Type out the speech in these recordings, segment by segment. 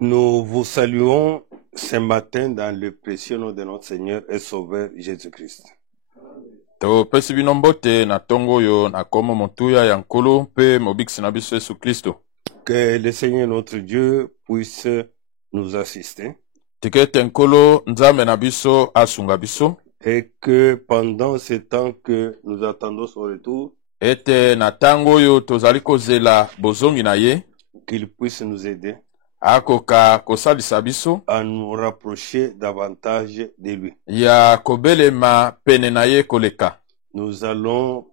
Nous vous saluons ce matin dans le précieux nom de notre Seigneur et Sauveur Jésus-Christ. Topesi bino mbote na tongo oyo na komo motuya ya nkolo mpe mobikisi na biso Yesu Kristo. Que le Seigneur notre Dieu puisse nous assister. Tikete nkolo nzambe na biso asunga biso. Et que pendant ce temps que nous attendons son retour, Ete na tango oyo tozali kozela bozongi na ye, qu'il puisse nous aider akoka kosalisa biso à nous rapprocher davantage de lui. ya kobelema pene na ye koleka. Nous allons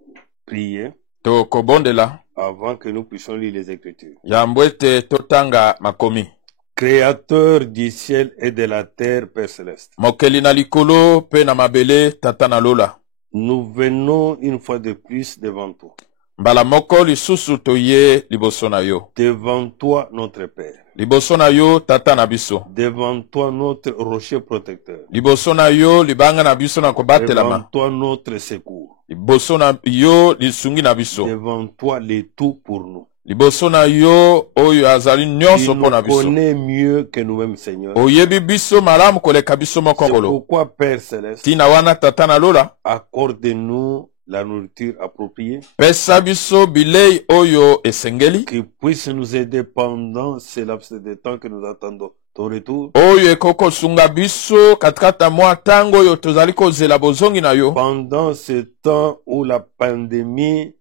prier Tokobondela avant que nous puissions lire les Écritures. yambo ete totanga makomi. Créateur du ciel et de la terre, Père Céleste, Mokeli na likolo pe na mabele tata na lola. nous venons une fois de plus devant toi. Mbala moko lisusu toye liboso na yo. Devant toi, notre Père. Liboso na yo tata na biso. Devant toi, notre rocher protecteur. Liboso na yo libanga na biso na kobatelama. Devant toi, notre secours. Liboso na yo lisungi na biso. Devant toi, le tout pour nous. Liboso na yo oyo azali Tu nyonso po na nous biso. connais mieux que nous-mêmes, Seigneur. Oyebi biso malamu koleka biso C'est mokongolo. pourquoi, Père Céleste, Tina wana tata na lola. accorde-nous la nourriture appropriée Pesa biso bilei oyo esengeli. qui puisse nous aider pendant ce laps de temps que nous attendons ton retour. Oyo ekoko sunga biso katikata mwa tango oyo tozali kozela bozongi na yo. Pendant ce temps où la pandémie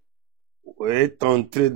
est en train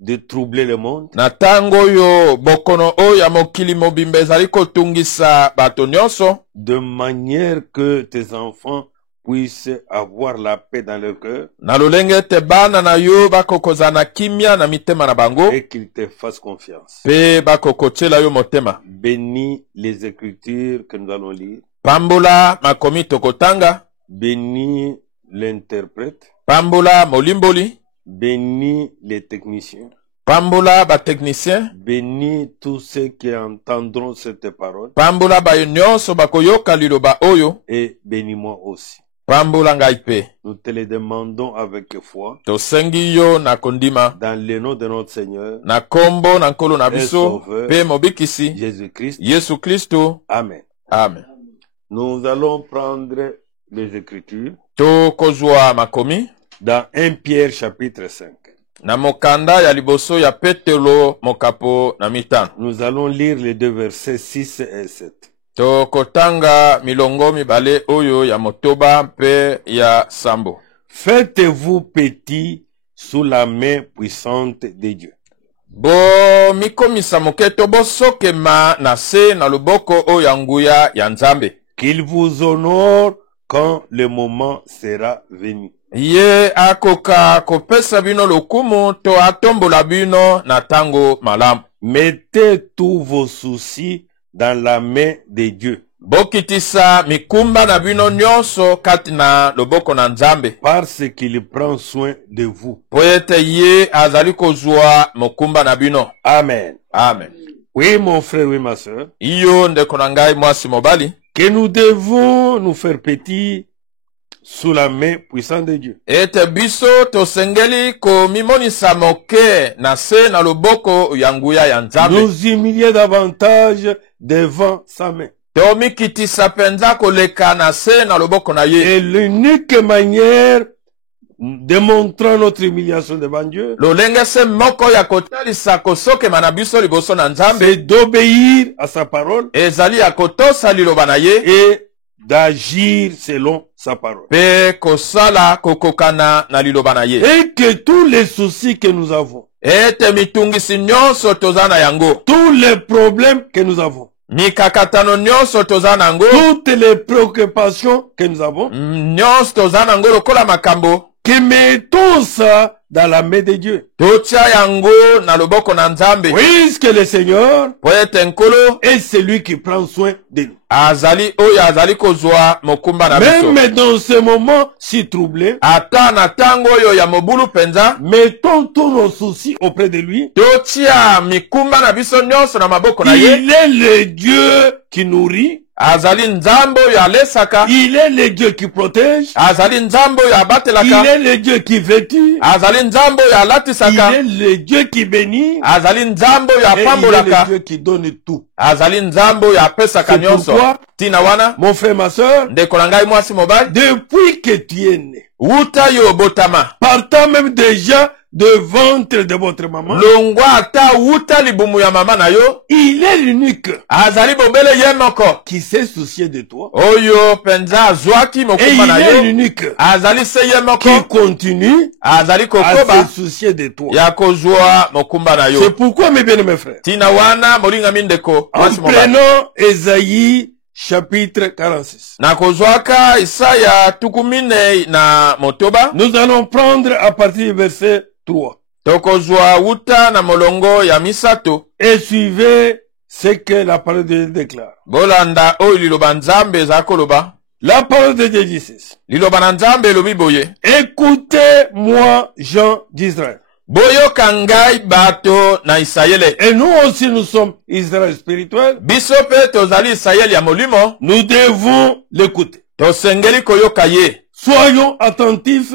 de troubler le monde, Na tango oyo bokono oyo ya mokili mobimba ezali kotungisa bato nyonso. de manière que tes enfants puissent avoir la paix dans leur cœur Na lolenge ete bana na yo bakokoza na kimia na mitema na bango. et qu'ils te fassent confiance. Pe bakokotiela yo motema. Bénis les Écritures que nous allons lire. Pambola makomi tokotanga. Bénis l'interprète. Pambola molimboli. Bénis les techniciens. Pambola bateknicien. Bénis tous ceux qui entendront cette parole. Pambola bayo nyonso bakoyoka liloba oyo. Et bénis-moi aussi. Pambola ngai pe. Nous te le demandons avec foi. Tosengi yo na kondima. Dans le nom de notre Seigneur, Na kombo na nkolo na biso. Sauveur. Pe mobikisi. Jésus-Christ. Yesu Kristo. Amen. Amen. Nous allons prendre les Écritures Tokozwa makomi. dans 1 Pierre chapitre 5. Na mokanda ya liboso ya Petelo mokapo na mitano. Nous allons lire les deux versets 6 et 7. Tokotanga milongo mibale oyo ya motoba mpe ya sambo. Faites-vous petit sous la main puissante de Dieu, Bo mikomisa moke tobosokema na se na loboko oyo ya nguya ya Nzambe. qu'il vous honore quand le moment sera venu. Ye akoka kopesa bino lokumu to atombola bino na tango malamu. Mettez tous vos soucis dans la main de Dieu, Bokitisa mikumba na bino nyonso kati na loboko na Nzambe. parce qu'il prend soin de vous. Po ete ye azali kozwa mokumba na bino. Amen. Amen. Oui, mon frère, oui, ma soeur, Iyo ndeko na ngai mwasi mobali. que nous devons nous faire petits sous la main puissante de Dieu. Ete biso tosengeli komimonisa moke na se na loboko ya nguya ya Nzambe. Nous humilier davantage devant sa main. Tomikitisa penza koleka na se na loboko na ye. Et l'unique manière de montrer notre humiliation devant Dieu, Lolenge se moko ya kotalisa kosokema na biso liboso na Nzambe. c'est d'obéir à sa parole Ezali ya kotosa liloba na ye. et d'agir selon sa parole. Pe kosala kokokana na liloba na ye. Et que tous les soucis que nous avons, Ete mitungisi nyonso toza na yango. tous les problèmes que nous avons, Mikakatano nyonso toza na yango. toutes les préoccupations que nous avons, Nyonso toza na yango lokola makambo. que mettons ça dans la main de Dieu. Totia yango na loboko na Nzambe. Puisque le Seigneur Po ete nkolo est celui qui prend soin de nous. azali oyo azali kozwa mokumba na biso. Même dans ce moment si troublé, Ata na tango oyo ya mobulu penza. mettons tous nos soucis auprès de lui. Totia mikumba na biso nyonso na maboko na ye. Il est le Dieu qui nourrit. azali nzambe oyo alesaka, il est le Dieu qui protège, azali nzambe oyo il abatelaka, est le Dieu qui vêtit, azali nzambe oyo il alatisaka, est le Dieu qui bénit, azali nzambe oyo et il est apambolaka, le Dieu qui donne tout. azali nzambe oyo apesaka C'est nyonso. pourquoi, Tina wana mon frère, ma soeur, ndeko na ngai mwasi mobali, depuis que tu es né, wuta yo obotama, partant même déjà de ventre de votre maman, longwa ata wuta libumu ya mama na yo, il est l'unique azali bobele ye moko qui s'est soucié de toi. oyo penza azwaki Et mokumba il na est yo, l'unique azali se ye qui moko continue azali à kokoba se soucier de toi. ya kozwa mokumba na C'est yo. pourquoi, mes bien-aimés frères, Tina wana molinga mindeko en mwasi mobali, prenant Ésaïe chapitre 46, na kozwaka Isaya tukumine na motoba, nous allons prendre à partir du verset 3 tokozwa wuta na molongo ya misato, et suivez ce que la parole de Dieu déclare. bolanda oyo liloba nzambe eza koloba. La parole de Dieu dit ceci. Liloba na nzambe elobi boye: Écoutez-moi, gens d'Israël. boyoka ngai bato na Isayele. Et nous aussi, nous sommes Israël spirituel. Biso pe tozali Isayele ya molimo, Nous devons l'écouter. tosengeli koyoka ye. Soyons attentifs,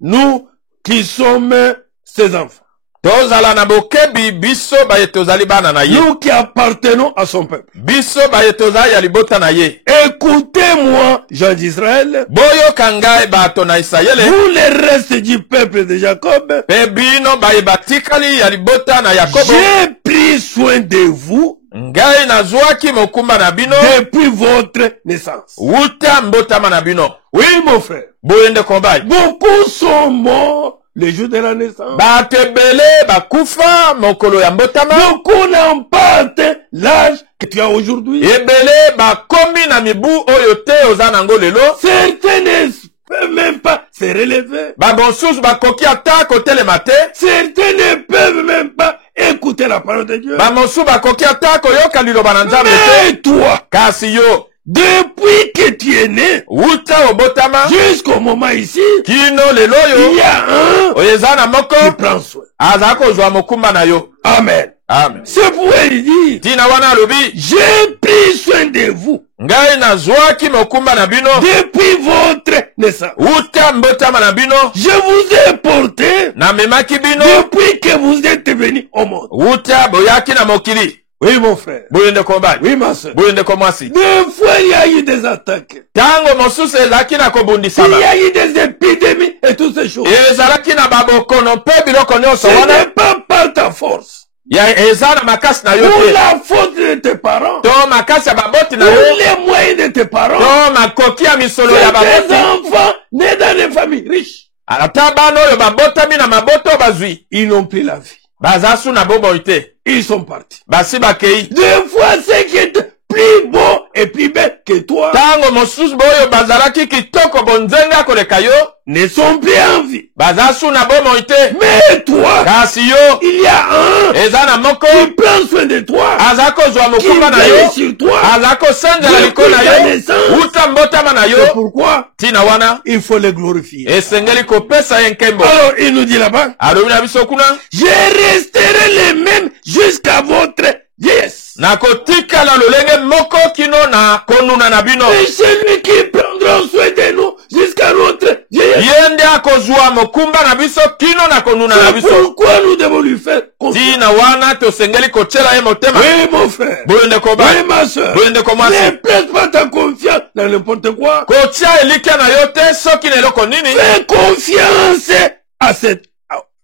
nous qui sommes ses enfants. Tozala na bokebi biso baye tozali bana na ye. Nous qui appartenons à son peuple. Biso baye tozali ya libota na ye. Écoutez-moi, gens d'Israël, Boyoka ngai bato na Isayele. vous les restes du peuple de Jacob, Pe bino baye batikali ya libota na Yakobo. j'ai pris soin de vous Ngai nazwaki mokumba na bino depuis votre naissance. wuta mbotama na bino. Oui, mon frère. Boyende kombai. Beaucoup sont morts le jour de la naissance. Bato ebele bakufa mokolo ya mbotama. Beaucoup n'ont pas atteint l'âge que tu as aujourd'hui. Ebele bakomi na mibu oyo te oza nango lelo. Certains ne peuvent même pas se relever. Babonsusu bakoki ata kotelema te. Certains ne peuvent même pas écouter la parole de Dieu. Bamosusu bakoki ata koyoka liloba na nzambe te. Mais toi, Kasi yo depuis que tu es né, wuta obotama jusqu'au moment ici, kino lelo il y yo a un oyo eza na moko qui prend soin. aza kozwa mokumba na yo. Amen. Amen. C'est pourquoi il dit, Tina wana alobi: j'ai pris soin de vous ngai nazwaki mokumba na bino depuis votre naissance. wuta mbotama na bino, Je vous ai porté namemaki bino depuis que vous êtes venus au monde. wuta boyaki na mokili. Oui, mon frère. Boyende kombai. Oui, ma soeur. Boyende komwasi. Des fois, il y a eu des attaques. Tango mosusu ezalaki na Il kobundisama, y a eu des épidémies et toutes ces choses. ezalaki na babokono mpe biloko Ce nyonso n'est wana pas par ta force. eza na makasi na yo Pour te, la faute de tes parents. to makasi ya baboti na Pour yo, les moyens de tes parents. to makoki ya misolo ya C'est baboti. des enfants nés dans des familles riches. Ata bana oyo babotami na maboto bazwi, Ils n'ont plus la vie. baza su na bomoi te, Ils sont partis. basi bakei. Des fois, ce qui est plus beau et plus belle que toi Tango mosusu boyo bazalaki kitoko bonzenga koleka yo, ne sont plus en vie. baza su na bomoi te. Mais toi, Kasi yo il y a un eza na moko qui prend soin de toi, aza kozwa qui mokumba na veille yo, sur toi. aza kosenjela Depuis likolo na ta yo naissance. wuta mbotama na yo. C'est pourquoi Tina wana il faut le glorifier. esengeli kopesa ye nkembo. Alors, il nous dit là-bas, Alobi na biso kuna, je resterai le même jusqu'à votre vieillesse. nakotikala lolenge moko kino na konuna na bino. Et celui qui prendra soin de nous jusqu'à notre vieillesse. Ye nde akozwa mokumba na biso kino na konuna na C'est biso. pourquoi nous devons lui faire confiance. Tina wana tosengeli kotyela ye motema. Oui, mon frère. Boyende koba, Oui, ma soeur. boyende komwasi. Ne prête pas ta confiance dans n'importe quoi. Kotia elikya na yo te soki na eloko nini. Fais confiance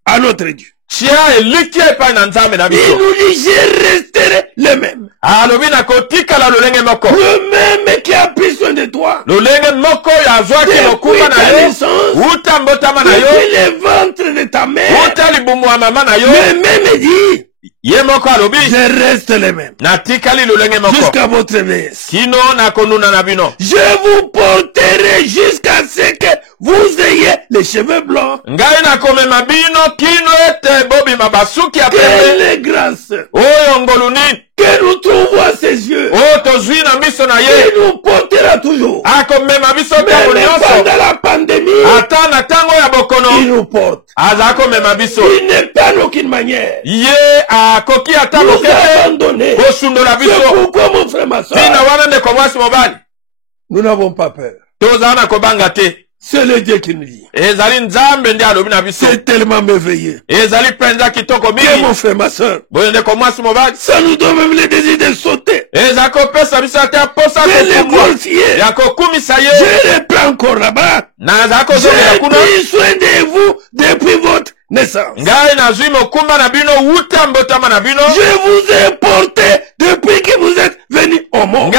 à notre Dieu. Tia elikya epai na nzambe na Il biso. nous dit, je resterai le même. Alobi nakotikala lolenge moko. Le même qui a pris soin de toi. Lolenge moko oyo azwaki Depuis mokumba na ta yo, naissance, wuta mbotama na yo, depuis le ventre de ta mère. wuta libumu ya mama na yo. Le même dit, Ye moko alobi je reste le même. natikali lolenge moko Jusqu'à votre vieillesse. kino na konuna na bino. Je vous porterai jusqu'à ce que vous ayez les cheveux blancs. Ngai nakomema bino kino ete bobima basuki ya pembe Quelle grâce oyo ngolu nini que nous trouvons à ses yeux. oyo tozwi na miso na ye, Il nous portera toujours. akomema biso ntango Même nyonso, pendant la pandémie, ata na ntango ya il bokono nous porte. aza komema biso. Il n'est pas d'aucune manière. Ye akoki ata Nous moke te abandonner. C'est pourquoi, mon frère, ma soeur, nous n'avons pas peur. C'est le Dieu qui nous dit. C'est tellement merveilleux. Que mon frère, ma soeur, ça nous donne même le désir de sauter. Mais les golfiers, je les prends encore là-bas. J'ai pris soin de vous depuis votre naissance. Je vous ai porté depuis que vous êtes venus au monde. Je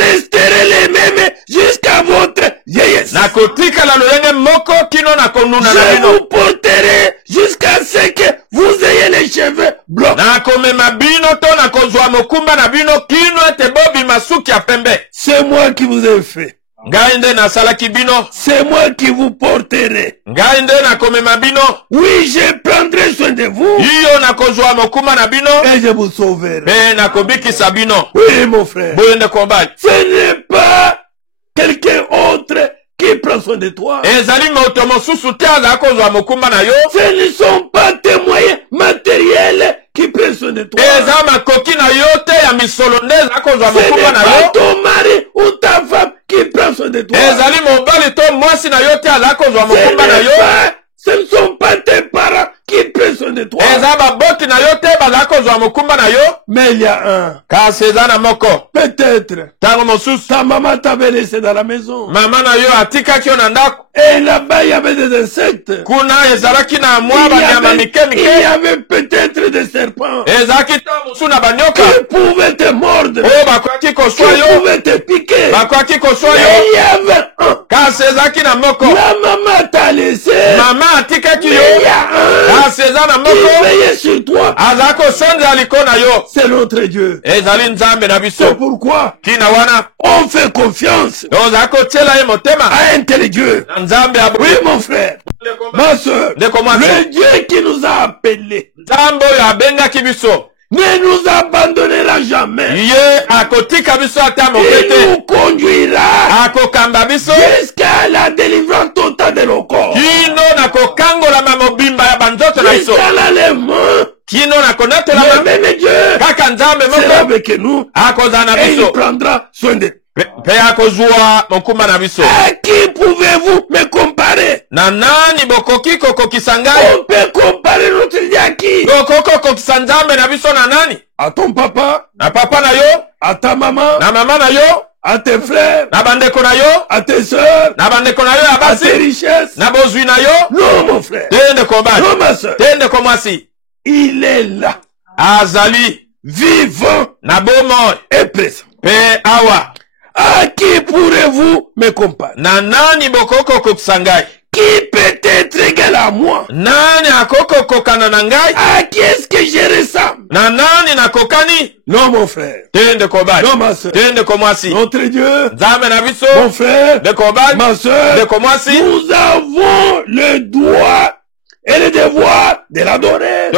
resterai les mêmes jusqu'à votre vieillesse. Je vous porterai jusqu'à ce que vous ayez les cheveux blancs. C'est moi qui vous ai fait. C'est moi qui vous porterai. Oui, je prendrai soin de vous. Et je vous sauverai. Oui, mon frère. Ce n'est pas quelqu'un autre qui prend soin de toi. Ce ne sont pas tes moyens matériels qui prennent soin de toi. Ce n'est pas ton mari ou ta femme qui prend soin de toi. Ce ne sont pas tes parents qui prennent soin de toi. Mais il y a un. Peut-être ta maman t'avait laissé dans la maison. Et là-bas, il y avait des insectes. Il y avait peut-être des serpents qui pouvaient te mordre, qui pouvaient te piquer. Et il y avait un. La maman t'a laissé. Mais il y a un qui veillait sur toi. C'est notre Dieu. C'est pourquoi on fait confiance à un tel Dieu. Oui, mon frère, ma soeur, le Dieu qui nous a appelés ne nous abandonnera jamais. Il nous conduira jusqu'à la délivrance totale de nos corps. Jusqu'à l'enlèvement. Le même Dieu sera avec nous et il prendra soin de nous. À qui pouvez-vous me comparer? On peut comparer notre Dieu à qui? À ton papa? À ta maman? À tes frères? À tes soeurs? À tes richesses? Non, mon frère. Non, ma soeur. Il est là. Vivant et présent. À qui pourrez-vous me comparer? Qui peut être égal à moi? À qui est-ce que je ressemble? Non, mon frère. Non, ma soeur. Notre Dieu, mon frère, ma soeur, nous avons le droit et le devoir de l'adorer.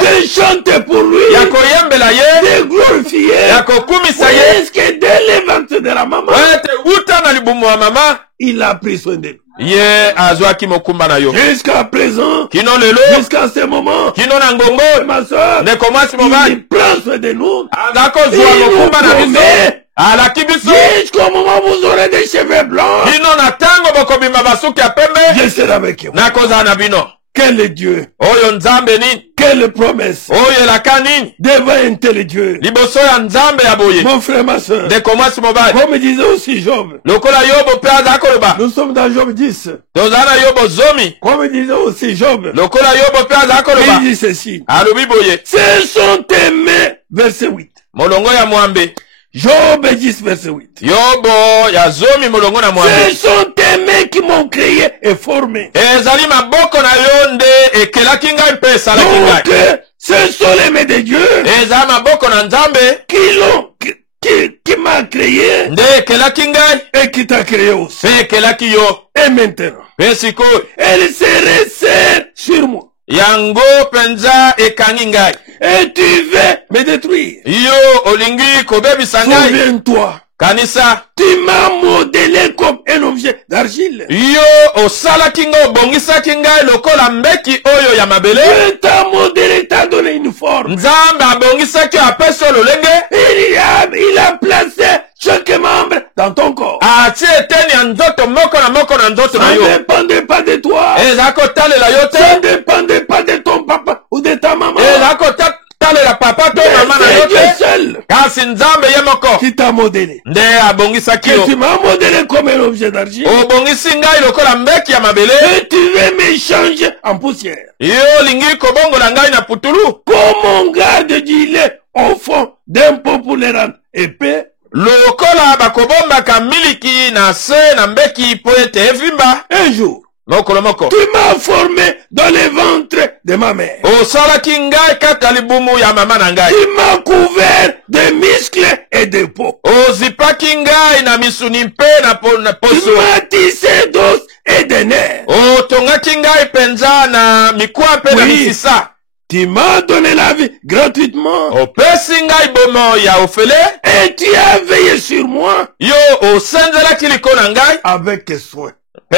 De chanter pour lui. De glorifier. Est-ce que dès le ventre de la maman, il a pris soin de nous? Jusqu'à présent, jusqu'à ce moment, ma soeur, il prend soin de nous. Il nous promet jusqu'au moment où vous aurez des cheveux blancs, je serai avec vous. Quel est Dieu? Quelle promesse? Devant un tel Dieu. Mon frère, ma soeur, comme disait aussi Job, nous sommes dans Job 10. Comme disait aussi Job, il dit ceci. Ce sont tes mains, verset 8. Job 10, verset 8. Ce sont tes mains qui m'ont créé et formé. Donc, ce sont les mains de Dieu qui m'a créé et qui t'a créé aussi. Et maintenant, elle se resserre sur moi. Et tu veux me détruire. Souviens-toi Kanisa. Tu m'as modelé comme un objet d'argile. Yo osala kingo bongisa kinga lokola mbeki oyo ya mabele. Dieu t'a modelé, t'a donné une forme. Nzambe abongisa ki apeso lolenge. Il a placé chaque membre dans ton corps. Ati eteni ya nzoto moko na nzoto na yo. Ça ne dépendait pas de toi. Ezako talela yo te. Ça ne dépendait pas de ton papa ou de ta maman. Ezako talela papa to mama na yo Dieu te. seul Kasi nzambe ye moko. qui t'a modelé. Nde abongisa ki Que yo. tu m'as modelé comme un objet d'argile. Obongisi ngai lokola mbeki ya mabele. Et tu veux m'échanger en poussière. Yo lingi kobongola ngai na putulu. Comme on garde du lait au fond d'un pot pour les rendre épais. Lokola bakobombaka miliki na se na mbeki po ete evimba. Un jour, Mokolo moko. tu m'as formé dans le ventre de ma mère. Osalaki ngai kata libumu ya mama na ngai. Tu m'as couvert de muscles et de peau. Ozipaki ngai na misuni mpe na Tu poso. m'as tissé d'os et de nerfs. Otongaki ngai penza na mikwa mpe na Oui. misisa. Tu m'as donné la vie gratuitement. Opesi ngai bomo ya ofele. Et tu as veillé sur moi Yo osenzelaki liko na ngai. avec soin.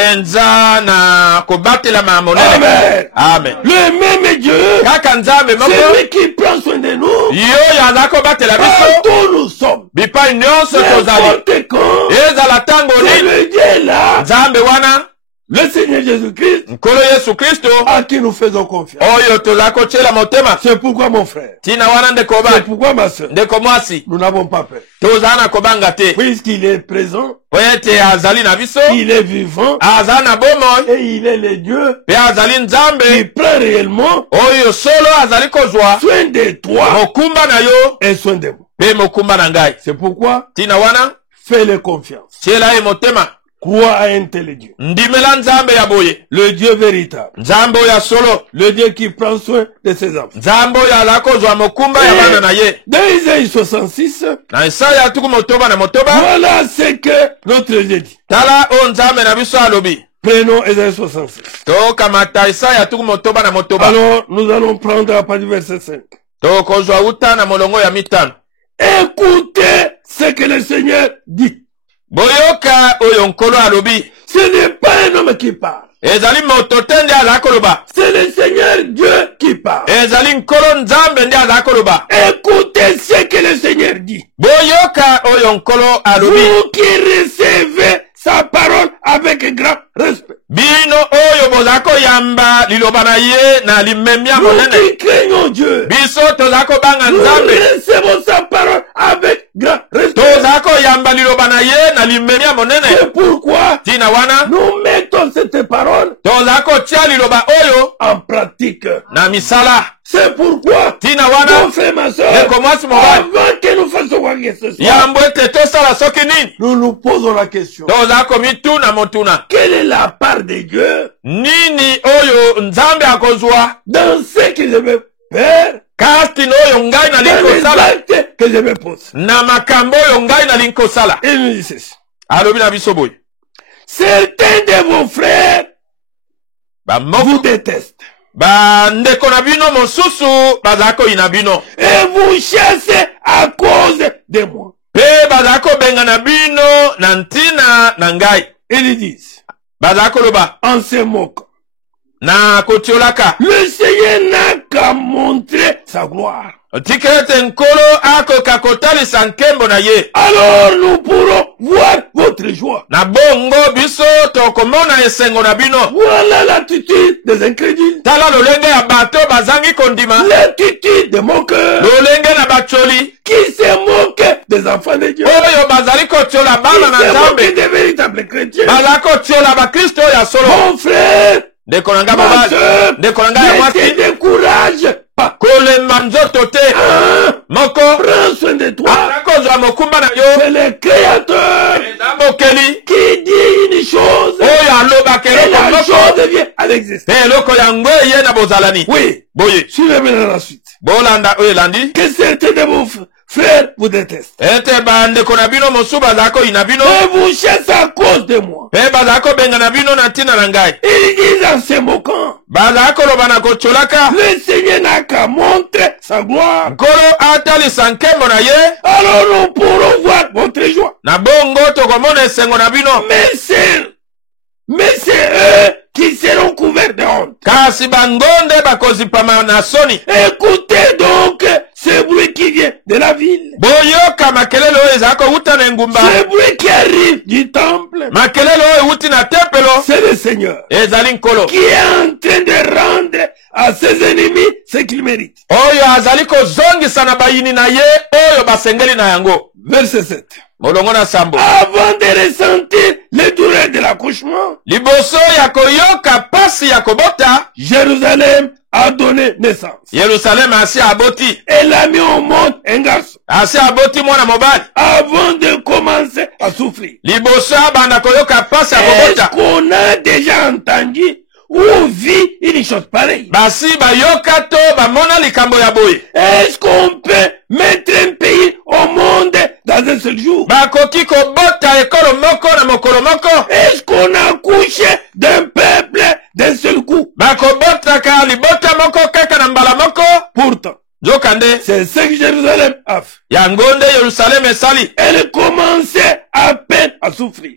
Penza na kobatela ma monene. Amen. Amen. Le même Dieu, Kaka nzambe moko. c'est lui qui prend soin de nous. Yo yaza kobatela biso. Partout nous sommes. Bipai nyonso tozali. N'importe quand. Ezala tango C'est nini. le Dieu là. Nzambe wana. Le Seigneur Jésus-Christ Nkolo Yesu Kristo. à qui nous faisons confiance. Oyo toza kotiela motema. C'est pourquoi mon frère. Tina wana ndeko C'est ba. pourquoi ma soeur. Ndeko mwasi. Nous n'avons pas peur. Toza na kobanga te. Puisqu'il est présent, Po ete azali na biso. il est vivant Aza na bomoi. et il est le Dieu Pe azali qui nzambe. prend réellement Oyo solo azali kozwa. soin de toi Mokumba na yo. et soin de moi. Pe mokumba na ngai. C'est pourquoi Tina wana. fais-le confiance. Tiela ye motema. Crois à un tel Dieu. Ndimela nzambe ya boye. Le Dieu véritable. Nzambe ya solo. Le Dieu qui prend soin de ses enfants. Nzambe ya la kozwa mokumba ya bana na ye. Dans Isaïe 66, Na Isaya tuku motoba na motoba. voilà ce que notre Dieu dit. Tala o nzambe na biso alobi. Prenons Isaïe 66. Tokamata Isaya tuku motoba na motoba. Alors, nous allons prendre à partir du verset 5. Tokozwa uta na molongo ya mitano. Écoutez ce que le Seigneur dit. Boyoka oyo nkolo alobi. Ce n'est pas un homme qui parle. Ezali moto te ndi azali koloba. C'est le Seigneur Dieu qui parle. Ezali nkolo nzambe ndi azali koloba. Écoutez ce que le Seigneur dit. Boyoka oyo nkolo alobi. Vous qui recevez sa parole avec grand respect. Bino oyo bozali koyamba liloba na ye na limemia Nous monene. qui craignons Dieu. Biso tozali kobanga Nous nzambe. recevons sa parole avec grand respect. Tozali koyamba liloba na ye na limemia monene. C'est pourquoi Tina wana. nous mettons cette parole Tozali kotia liloba oyo en pratique. na misala. C'est pourquoi, Tina wana. mon frère, ma soeur, Ndeko mwasi mobali. avant que nous fassions quoi que ce soit, Yambo ete tosala soki nini. nous nous posons la question. Tozali komituna motuna. Quelle est la part de Dieu Nini oyo nzambe akozwa. dans ce que je veux faire, Kati oyo ngai na dans les linkosala. actes que je veux poser? Na makambo oyo ngai na linkosala. Et nous dit ceci. Alobi na biso boye. Certains de vos frères Bamoko. vous détestent Bandeko na bino mosusu bazali koyina bino. et vous chassez à cause de moi. Pe bazali kobenga na bino na ntina na ngai. Ils disent, Bazali koloba. en se moquant, Na kotiolaka. le Seigneur n'a qu'à montrer sa gloire. Tika ete nkolo akoka kotalisa nkembo na ye. Alors nous pourrons voir votre joie. Na bongo biso tokomona esengo na bino. Voilà l'attitude des incrédules, Tala lolenge ya bato bazangi kondima. l'attitude de moqueurs Lolenge na bacholi. qui se moquent des enfants de Dieu, Oyo bazali kotiola qui bana na se nzambe. moquent des véritables chrétiens. Bazali kotiola bakristo ya solo. Mon frère, Ndeko na nga ma mobali. soeur, Ndeko na nga ya ne mwasi. te décourage pas. Kolemba nzoto te. Hein? Moko. Prends soin de toi. Akozwa mokumba na yo. C'est le Créateur Eza mokeli. qui dit une chose Oyo alobaka et eloko la moko. chose vient à l'existence. Pe eloko yango eye na bozalani. Oui, Boye. suivez maintenant la suite. Bolanda oyo elandi. Que certains de vos frères vous détestent. Et vous chassez à cause de moi. Ils disent en se moquant. Le Seigneur n'a qu'à montrer sa gloire. Alors nous pourrons voir votre joie. Mais c'est eux qui seront couverts de honte. Écoutez donc ce bruit qui vient de la ville. Ce bruit qui arrive du temple. C'est le Seigneur qui est en train de rendre à ses ennemis ce qu'ils méritent. Verset 7. Avant de ressentir les douleurs de l'accouchement, Jérusalem a donné naissance. Elle a mis au monde un garçon. Avant de commencer à souffrir. Est-ce qu'on a déjà entendu ou vit une chose pareille? Est-ce qu'on peut mettre un pays au monde dans un seul jour? Est-ce qu'on a couché d'un peuple d'un seul coup? Pourtant, c'est ce que Jérusalem a fait. Elle commençait à peine à souffrir.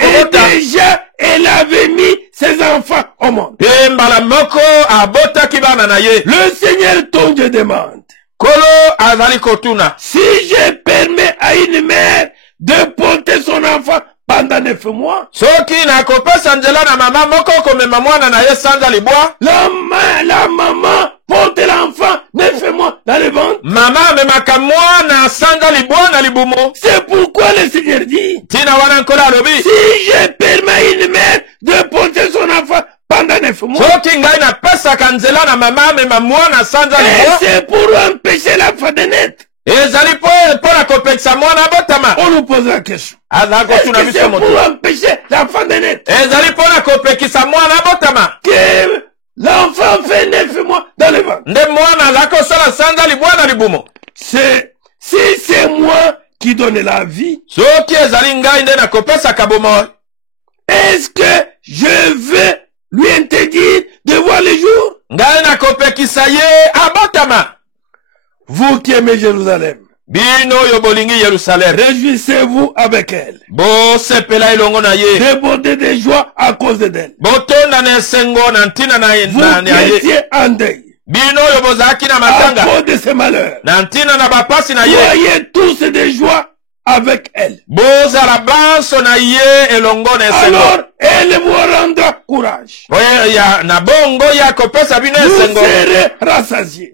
Et déjà, elle avait mis ses enfants au monde. Le Seigneur ton Dieu demande. Si je permets à une mère de porter son enfant pendant 9 mois, la maman porte l'enfant 9 mois dans le ventre. C'est pourquoi le Seigneur dit, si je permets à une mère de porter son enfant pendant 9 mois, et c'est pour empêcher l'enfant de naître. On nous pose la question. Est-ce que c'est pour empêcher l'enfant de naître? Que l'enfant fait 9 mois dans le ventre. Si c'est moi qui donne la vie, est-ce que je vais lui interdire de voir le jour? Vous qui aimez Jérusalem, réjouissez-vous avec elle. Débordez de joie à cause d'elle. Vous qui étiez en deuil à cause de ses malheurs, soyez tous de joie avec elle. Alors, elle vous rendra courage. Vous serez rassasiés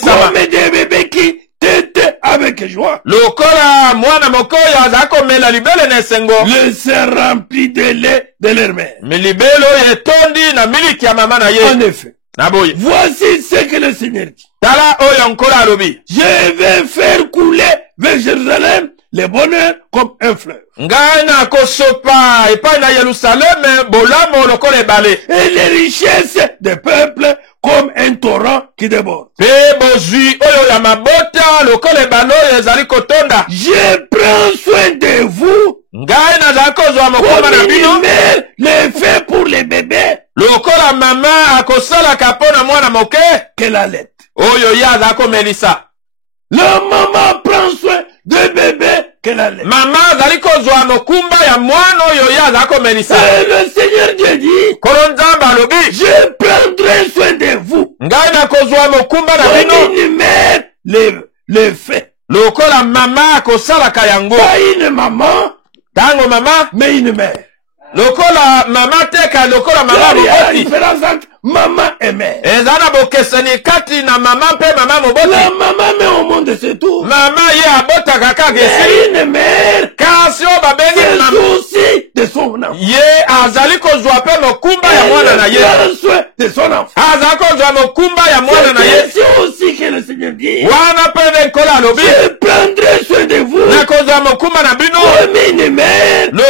comme des bébés qui têtent avec joie. Le sein rempli de lait de leur mère. En effet, voici ce que le Seigneur dit. Je vais faire couler vers Jérusalem le bonheur comme un fleuve. Et les richesses des peuples comme un torrent qui déborde. Je prends soin de vous comme une mère le fait pour les bébés qu'elle allait. La maman prend soin de bébé qu'elle allait. Et le Seigneur Dieu dit, je prendrai soin de vous comme une mère le fait. Pas une maman, mais une mère. Il y a une différence entre maman et mère. La maman met au monde c'est tout. Mais une mère, c'est le souci de son enfant. Elle prend soin de son enfant. C'est aussi que le Seigneur dit, je prendrai soin de vous comme une mère le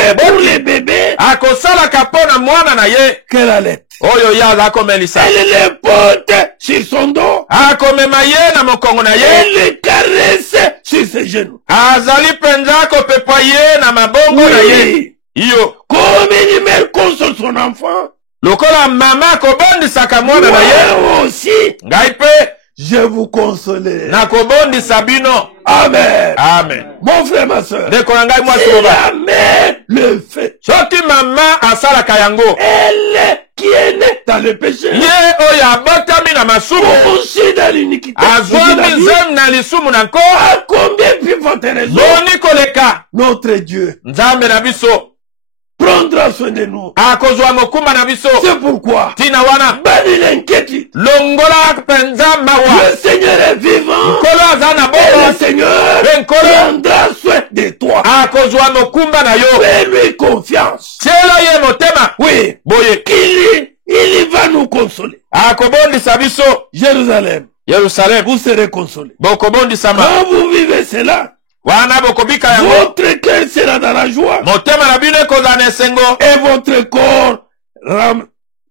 fait pour les bébés akosalaka mpo na mwana na ye qu'elle allait. oyo ye aza komelisa. Elle le porte sur son dos. akomema ye na mokongo na ye. Elle le caresse sur ses genoux. azali mpenza kopepa ye na mabongo na ye. iyo comme une mère console son enfant, lokola mama akobondisaka mwana na ye, moi aussi ngai mpe je vous consoler. nakobondisa bino. Amen. Amen. Mon frère, ma soeur, ndeko na ngai mwasi si loba, la mère le fait, soki mama asalaka yango, elle qui est née dans le péché, ye oyo abotami na masumu, aussi dans l'iniquité, azwami nzemu na lisumu na nko, à combien plus forte raison boni koleka notre Dieu nzambe na biso prendra soin de nous. akozwa mokumba na biso. C'est pourquoi tina wana bani l'inquiétude, longola mpenza mawa, le Seigneur est vivant nkolo aza na et bongo, le Seigneur mpe nkolo prendra soin de toi. akozwa mokumba na yo. Fais-lui confiance. tiela ye motema. Oui, boye il va nous consoler. akobondisa biso. Jérusalem, yerusalemu vous serez consolés. bokobondisama. Quand vous vivez cela, wana bokobika yango, votre cœur sera dans la joie motema na bino ekozala na esengo, et votre corps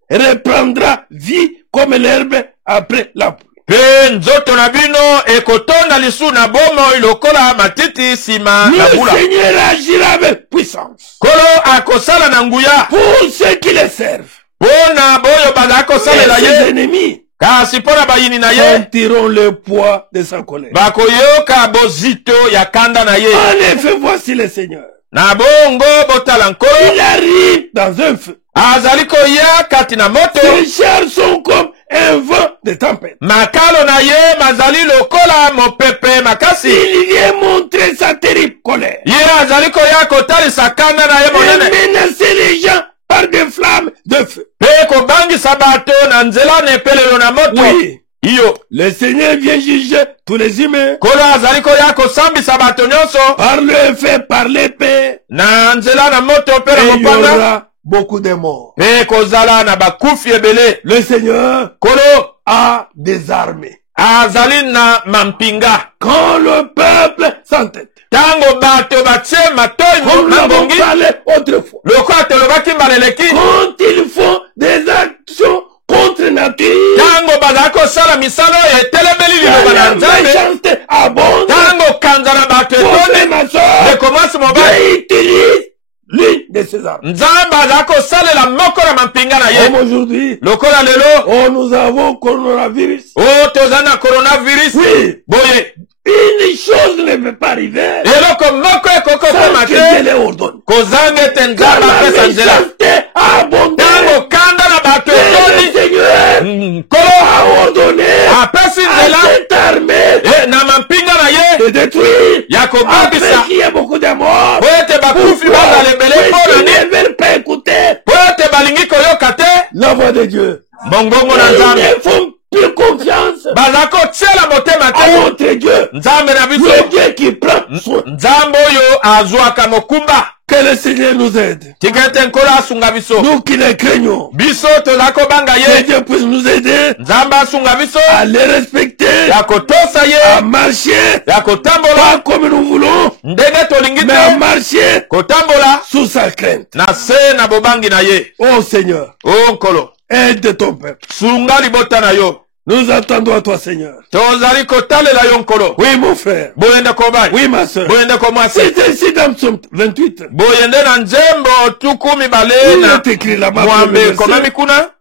reprendra vie comme l'herbe après la pluie. mpe nzoto na bino ekotonda lisu na bomoi lokola matiti nsima na Le mbula. Seigneur agira avec puissance nkolo akosala na nguya pour ceux qui le servent. mpo na boyo bazala kosalela Et ses ye, ennemis kasi mpo na bayini na ye sentiront le poids de sa colère. bakoyoka bozito ya kanda na ye. En effet, voici le Seigneur. na bongo botala nkolo Il arrive dans un feu. azali koya kati na moto, Ses chars sont comme un vent de tempête. makalo na ye mazali lokola mopepe makasi. Il vient montrer sa terrible colère ye azali koya kotalisa kanda na ye et monene, menacer les gens par des flammes de feu. mpe kobangisa bato na nzela na epelelo na moto. Oui, iyo le Seigneur vient juger tous les humains nkolo azali koya kosambisa bato nyonso par le feu, par l'épée. na nzela na moto mpe na Et il y mopanga, aura beaucoup de morts. mpe kozala na bakufi ebele. Le Seigneur nkolo a des armées. azali na mampinga. Quand le peuple s'entête, ntango bato batie matoi comme na nous l'avons mbongi, parlé autrefois, lokola tolobaki mbala eleki, quand ils font des actions contre nature, ntango bazali kosala misala oyo etelemeli liloba na la nzambe, méchanceté abonde, ntango kanza na bato mon etoni, frère, ma soeur, ndeko mwasi mobali, Dieu utilise l'une de ses armes. nzambe azali kosalela moko na mampinga na ye. Comme aujourd'hui, lokola lelo oh, nous avons coronavirus. oyo tozali na coronavirus, Oui, boye une chose ne peut pas arriver eloko moko ekoki okoma sans que Dieu te l'ordonne. kozanga ete Car nzambe la apesa nzela. méchanceté a abondé. ntango kanda na bato Et le etoni, Seigneur nkolo a ordonné apesi à nzela cette armée na mampinga na ye de détruire ya afin kobambisa qu'il y ait beaucoup de morts. po ete bakufi bazala ebele mpo na Ils nini? ne veulent pas écouter po ete balingi koyoka te la voix de Dieu. mongongo na Ils nzambe, ne font plus confiance baza kotiela motema à te notre Dieu. nzambe na biso, Le Dieu qui prend soin. nzambe oyo azwaka mokumba. Que le Seigneur nous aide. tika ete nkolo asunga biso, Nous qui les craignons. biso tozali kobanga Que ye, Dieu puisse nous aider nzambe asunga biso à les respecter, ya kotosa ye, à marcher, ya pas kotambola comme nous voulons, ndenge tolingi mais à te, marcher kotambola sous sa crainte. na se na bobangi na ye. Oh Seigneur, o nkolo, aide ton peuple. sunga libota na yo, Nous attendons à toi, Seigneur. tozali kotalela yo nkolo. Oui, mon frère. boye ndeko mobali, Oui, ma soeur. boye ndeko mwasi, C'est ici dans Psaume 28. boye nde na nzembo tuku mibale Il na est écrit là-bas. mwambe ekomemi kuna,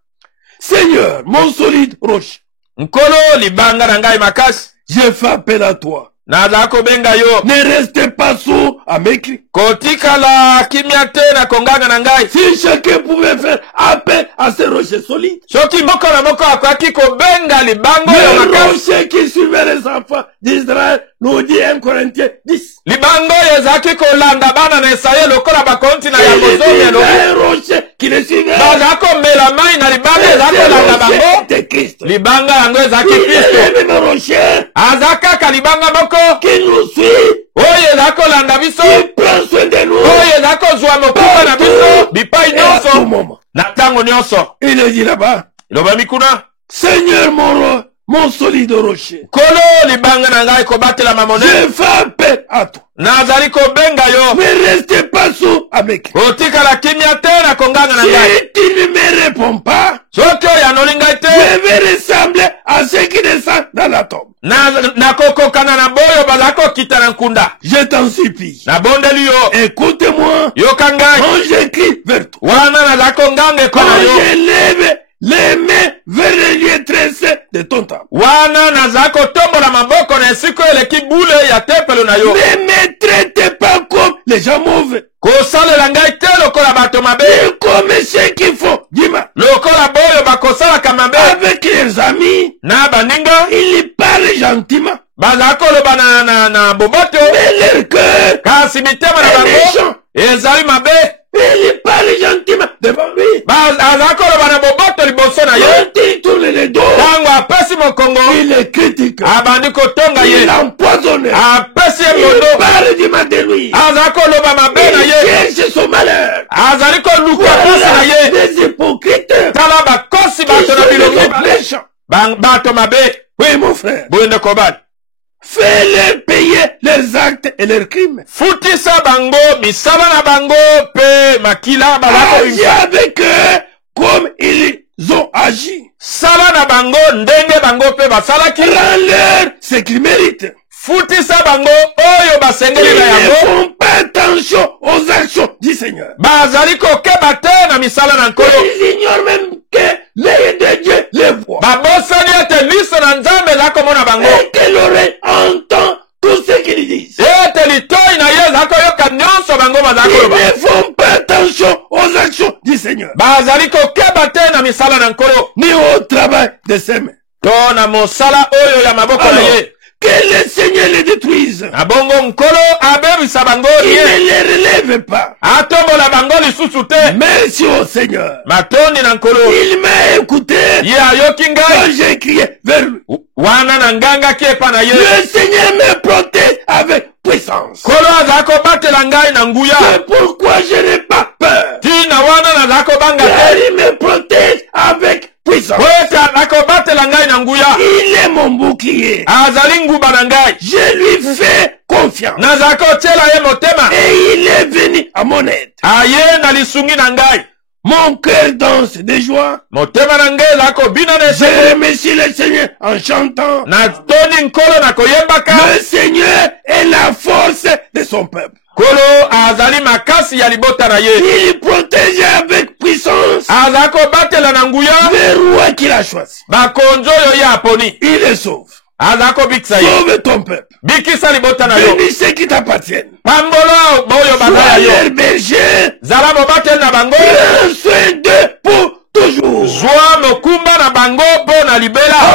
Seigneur, mon solide roche, nkolo libanga na ngai makasi, j'ai fait appel à toi. nazala kobenga yo, Ne restez pas sourds à mes cris. kotikala kimia te na konganga na ngai. Si chacun pouvait faire appel à ces rochers solides, soki moko na moko akoki kobenga libango oyo le makasi, rocher qui suivait les enfants d'Israël, nous dit 1 Corinthiens 10. libango oyo ezalaki kolanda bana na Esaye lokola bakonti na Il yango zomi dit elobi, un rocher qui le suivait. bazala komela mai na libanga ezala kolanda C'est le bango, rocher de Christ. libanga yango ezalaki Il est Kristo. le même rocher aza kaka libanga moko qui nous suit, oyo ezala kolanda biso, qui prend soin de nous. oyo ezala kozwa mokufa na biso bipai Et à tout nyonso moment. na ntango nyonso. Il est dit là-bas, elobami kuna, Seigneur mon solide rocher, nkolo libanga na ngai kobatelama monene, je fais appel à toi. nazali kobenga yo, Ne restez pas sourds avec. Si tu ne me réponds pas, je vais ressembler à ceux qui descendent dans la tombe. Je t'en supplie. Écoute-moi. Quand j'écris vers toi. Quand je lève les mains vers les lieux tressés de ton temple. Ne me traitez pas comme les gens mauvais. Mais comme ceux qui font du mal. Avec les amis, ils parlent gentiment. Mais leur cœur est méchant. Il parle gentiment devant lui. Quand il tourne le dos, il le critique. Il l'empoisonne. Il parle du mal de lui. Il cherche son malheur. Voilà des hypocrites qui sont des méchants. Oui, mon frère. Fais-les payer leurs actes et leurs crimes. Agis avec eux comme ils ont agi. Rends-leur ce qu'ils méritent. Ils ne font pas attention aux actions du Seigneur. Ils ignorent même que l'œil de Dieu les voit. Et que l'oreille entend tout ce qu'ils disent. Ils ne font pas attention aux actions du Seigneur. Ni au travail de ses mains. Alors, que le Seigneur les détruise. Il ne les relève pas. Merci au Seigneur. Il m'a écouté quand j'ai crié vers lui. Le Seigneur me protège avec puissance. C'est pourquoi je n'ai pas peur. Car il me protège avec puissance. Il est mon bouclier. Je lui fais confiance. Et il est venu à mon aide. Mon cœur danse de joie. Je remercie le Seigneur en chantant. Le Seigneur est la force de son peuple. Il protège avec puissance le roi qu'il a choisi. Il le sauve. Sauve ton peuple. Bénis ceux qui t'appartiennent. Sois leur berger. Prends soin d'eux pour toujours.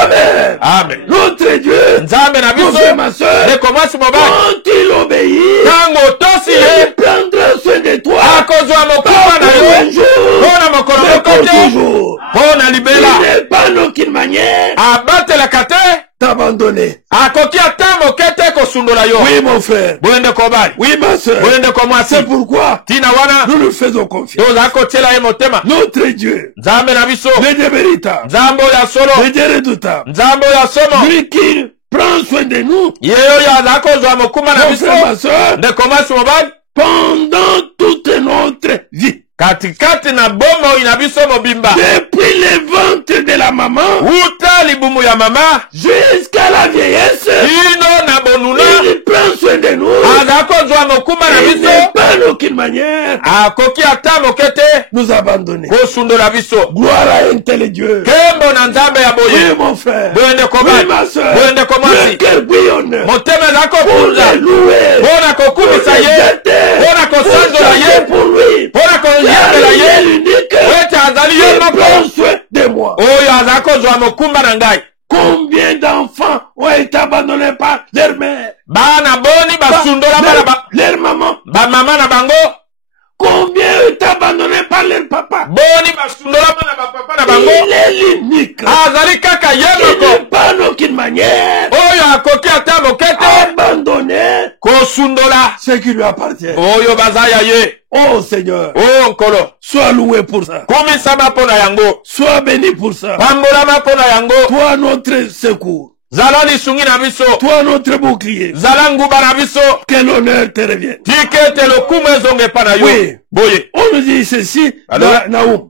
Amen. Amen. Notre Dieu, mon frère, ma soeur, quand il obéit, il prendra soin de toi. Un jour, mais pour toujours. Il n'est pas en aucune manière t'abandonner. Oui, mon frère. Oui, ma soeur. C'est pourquoi nous nous faisons confiance. Notre Dieu, le Dieu véritable, le Dieu redoutable, lui qui prend soin de nous, mon frère, ma soeur, pendant toute notre vie. Katikati na bomo inabiso mobimba. Depuis le ventre de la maman. Uta libumu ya mama. Jusqu'à la vieillesse. Ino na bonuna. Il prend soin de nous. Azako zwa mokuma na biso. Il n'est pas en aucune manière. Akoki ata mokete. Nous abandonner. Kosundo la biso. Gloire à un tel Dieu. Kembo na nzambe ya boye. Oui, mon frère. Boyende koma. Oui, ma soeur. Boyende komasi. Le cœur bouillonne. Motema zako pour punza. le louer. Bona kokumisa ye. Bona kosanzo la ye. Pour lui. Bona ko prends soin de moi. Combien d'enfants ont été abandonnés par leur mère? Leur maman. Combien ont été abandonnés par leur papa? Il est l'unique. Il n'est pas en aucune manière abandonné ce qui lui appartient. Oh Seigneur, sois loué pour ça. Sois béni pour ça. Toi notre secours. Zalani sungi na biso. Toi notre bouclier. Zalangu banabiso. Que l'honneur te revienne. Tikete lo kume zonge pana yo. Oui. Boye. On nous dit ceci dans Naoum.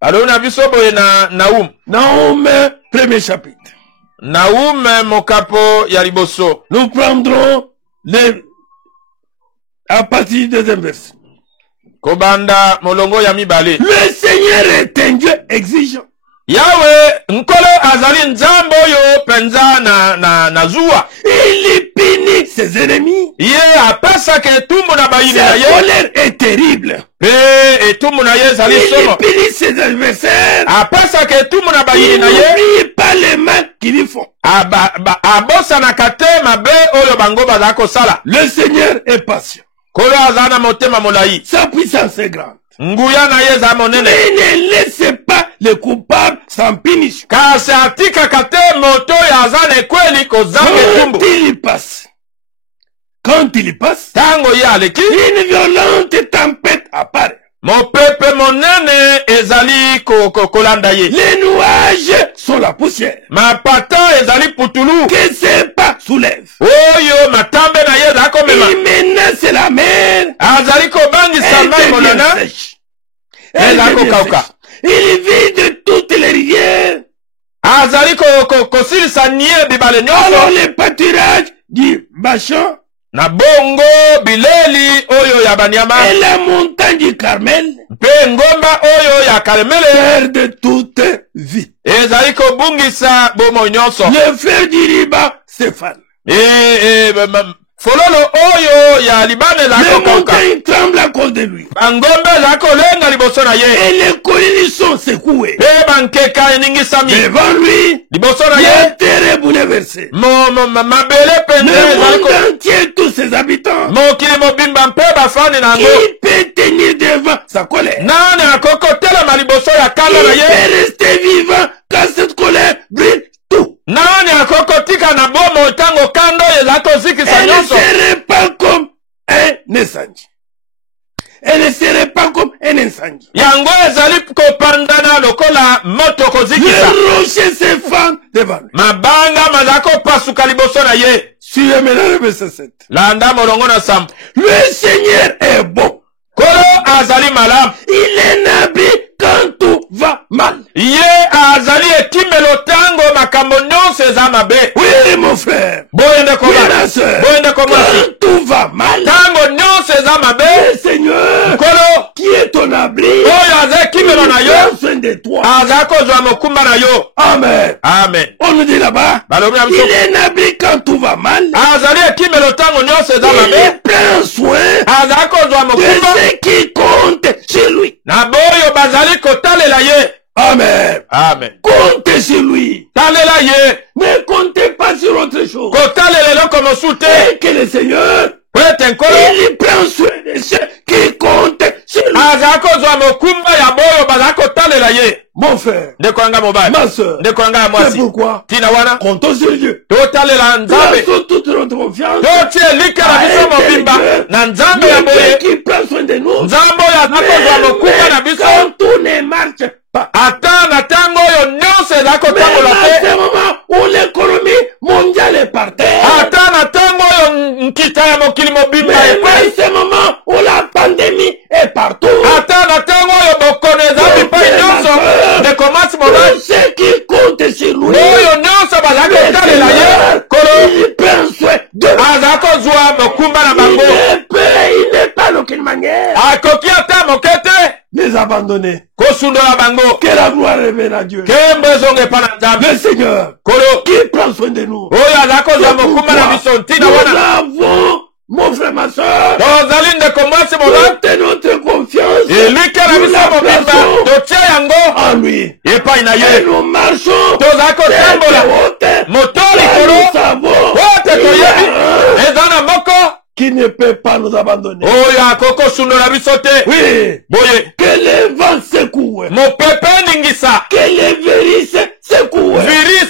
Alors na biso boye na Naoum. Naoum, premier chapitre. Naoum mokapo ya liboso. Nous prendrons à partir du deuxième verset. Kobanda molongo ya mibale. Le Seigneur est un Dieu exigeant. Yahweh nkolo azali nzambo yo penza na zuwa. Il punit ses ennemis. Ye apesa ke tumbu na bayini na Sa ye. colère est terrible. Pe tumbu na ye zali somo. Il punit ses adversaires. Apesa ke tumbu na bayini Il na ye. n'oublie pas les mains qu'ils font. Abosa na kate mabe oyo bango bazako sala. Le Seigneur est patient. Kolo azana motema molai. Sa puissance est grande. Nguya na ye za monene. Mais ne laissez pas les coupables sans punition. Kasi atika kate moto ya azane kweli kozange tumbu. Quand il y passe, Tango ye aleki. une violente tempête apparaît. Mopepe monene ezali kolanda ye. Les nuages sont la poussière Mapata ezali putulu. que ses pas soulèvent. Oyo matambe na ye zako mema. Il menace la mer. Azali kobangisa mai monana. Ezako kauka. Il vide toutes les rivières. Azali kosilisa nie bibale nyonso. Alors les pâturages du Bashan Na bongo bileli oyo ya banyama. et la montagne du Carmel Pe ngomba oyo ya Karmele. perdent toute vie. Ezali kobungisa bomo nyonso. Le fer du Liban s'effane. Fololo oyo ya Libane Les zako kauka. montagnes tremblent à cause de lui. Bangombe zako lenga liboso na ye. Et les collines sont secouées. Pe bankeka eningisami. Devant lui, Liboso na la ye. terre est bouleversée. Mabele pende Le ezali monde entier, tous ses habitants, mokili mobimba mpe bafani na qui yango. peut tenir devant sa colère? Nani akokotelema liboso ya kanda na Il ye. peut rester vivant quand cette colère brûle tout. Nani akokotika na bomo tango kando ezali kozikisa Elle ne nyonso. serait pas comme un incendie. Elle ne serait pas comme un incendie. Yango ezali kopandana lokola moto kozikisa. Le rocher s'effondre devant lui. Mabanga mazako pasuka liboso na ye. Suivez maintenant le verset 7. Landa molongo na sambo. Le Seigneur est bon. Kolo azali malamu. Il est un abri quand tout va mal. Ye azali ekimelo tango makambo nyonso eza mabe. Oui, mon frère. Boyende Oui, koma. ma soeur. Boyende koma. Quand tout va mal, Tango nyonso eza mabe. le Seigneur, Kolo qui est ton abri, oyo aza ekimelo na il yo. prend soin de toi. Aza kozwa mokumba na yo. Amen. Amen. On nous dit là-bas, Balobi na il biso. est un abri quand tout va mal. Azali ekimelo tango nyonso eza Il mabe. prend soin Aza kozwa de mokumba. ceux qui comptent sur lui. Na boyo bazali kotalela ye. Amen. Amen. Comptez sur lui. Talela ye. Ne comptez pas sur autre chose. Kotalela eloko mosusu te. Et que le Seigneur, Kwete nkolo. il prend soin de ceux qui comptent sur lui. Aza kozwa mokumba ya boyo bazali kotalela ye. Mon frère, Ndeko yanga mobali. ma soeur, Ndeko yanga ya c'est mwasi. pourquoi Tina wana. comptons sur Dieu. Totalela nzambe. Plaçons toute notre confiance. Totie lika na biso mobimba. Na nzambe ya Dieu boye. qui prend soin de nous. Nzambe oyo aza kozwa mokumba na biso. Quand tout ne marche pas. Ata na tango oyo nyonso eza kotambola Même te. à ce moment où l'économie mondiale est par terre. Ata na tango oyo nkita ya mokili mobimba Même epai. à ce moment où la pandémie est partout. Ata na tango oyo bokono eza bipai nyonso. Ndeko mwasi mobali. Tous ceux qui comptent sur lui. Oyo nyonso baza kotalela ye. Kolo Il prend soin de aza kozwa mokumba na bango. il n'est pas d'aucune manière Akoki ata moke te. les abandonner. Kosundola bango. Que la gloire revienne à Dieu. Kembo ezonga epa na nzambe. Le Seigneur Kolo qui prend soin de nous. oyo aza kozwa C'est mokumba na biso pourquoi ntina nous wana. avons, mon frère, ma soeur, Tozali ndeko mwasi mobali. toute notre confiance. Elika na Nous biso la mobimba. plaçons Totia yango en lui. epai na Et ye. nous marchons Toza kotambola. tête haute, Moto car likolo. nous savons Wote qu'il y toyebi. a un Eza na moko. qui ne peut pas nous abandonner. Oyo akoko sundola biso te. Oui, Boye. que les vents secouent, Mopepe ningisa. que les viris secouent, Viris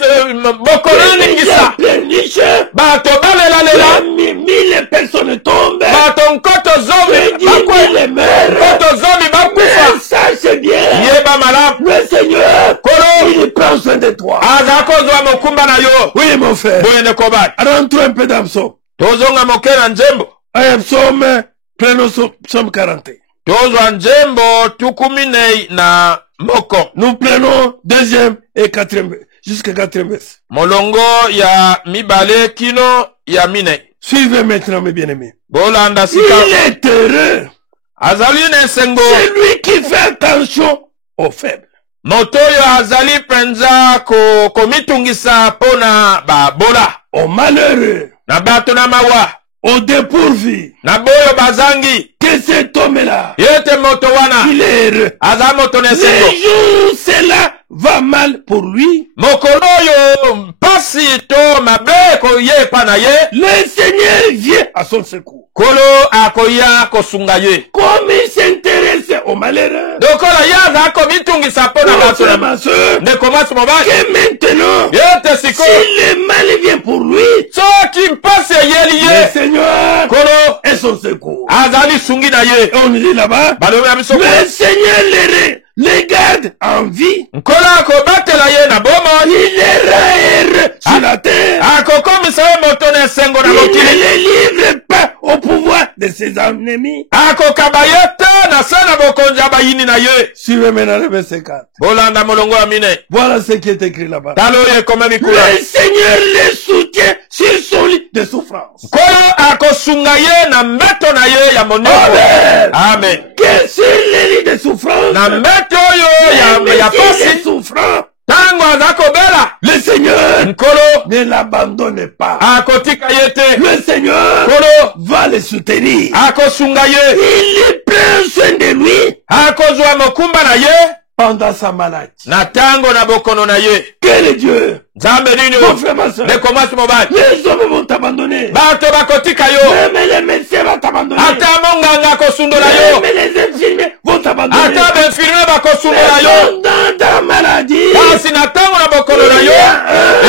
bokono que les ningisa. gens pleurnichent, Bato balela lela. que 1000 personnes tombent, Bato nkoto que zomi 10 bakwe. 000 meurent. Nkoto zomi bakufa. Mais sache bien, Yeba malamu. le Seigneur, Kolo il prend soin de toi. aza kozwa mokumba na yo. Oui, mon frère. Boyende kobali. Rentrons un peu dans Psaume. Tozonga moke na nzembo. Psaume, prenons Psaume 41. Tozwa nzembo tukuminei na moko. Nous prenons 2e et 4e, jusqu'à 4e verset. Molongo ya mibale kino ya mine. Suivez maintenant, mes bien-aimés. Bolanda sika. Il est heureux. Azali nesengo. C'est lui qui fait attention aux faibles. Motoyo azali penza komitungisa pona babola. Aux malheureux. Na bato na mawa. Aux dépourvus. Na boyo bazangi. Que cet homme-là. Yete moto wana. Il est heureux. Aza moto nesengo. Les jours, cela va mal pour lui. Mokoloyo pasi to mabe koye pana ye. Le Seigneur vient à son secours. Kolo akoya kosunga ye. Comme il s'intéresse aux malheureux. Dokola yaza komitungisa pona bato na ma soeur. Ne commence mobile. Que maintenant. Yete siko. Si le mal vient pour lui. So qui passe yeli ye. Le Seigneur. Kolo est son secours. Azali sungi na ye. On dit là-bas. Le Seigneur les garde en vie. Nkola ko batela ye na bomo. Il les raère sur la terre. Akokomisa ye moto ne sengo na mokili. Il ne les livre pas au pouvoir de ses ennemis. Akokaba ye te na sana bokonja bayini na ye. Suivez maintenant le verset 4. Bolanda molongo amine. Voilà ce qui est écrit là-bas. Talo ye kome mikula. Le Seigneur les soutient sur son lit de souffrance. Koyo akosunga ye na mbeto na ye ya monoko. Amen. Amen. Que sur le lit de souffrance. Na mbeto yo ya pasi. Souffrant. Tango azako bela. Le Seigneur Nkolo ne l'abandonne pas. Akotika yete. Le Seigneur Kolo va le soutenir. Akosunga ye. Il prend soin de lui. Akozwa mokumba na ye. Pendant sa maladie. Na tango na bokono na ye. Quel Dieu. Zambe nini yo. Mon frère, ma soeur. Ne commence mobile. Les hommes vont t'abandonner. Bato bakotika yo. Même les médecins vont t'abandonner. Ata monganga kosundola yo. Même les infirmiers vont t'abandonner. Ata benfirme bakosundola yo. Dans ta maladie. Kasi na tango na bokono na yo.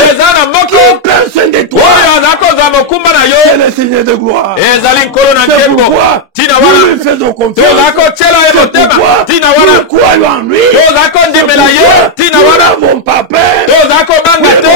Eza na moko. Qui prend soin de toi. Oyo azakozwa mokumba na yo. C'est le Seigneur de gloire. Ezali nkolo na C'est nkembo. pourquoi Tina nous wana. lui faisons confiance. Tozakotiela ye motema. Tina wana. Nous croyons en lui. Tozakondimela ye. Tina Nous wana. n'avons pas peur. Tozakobanga te.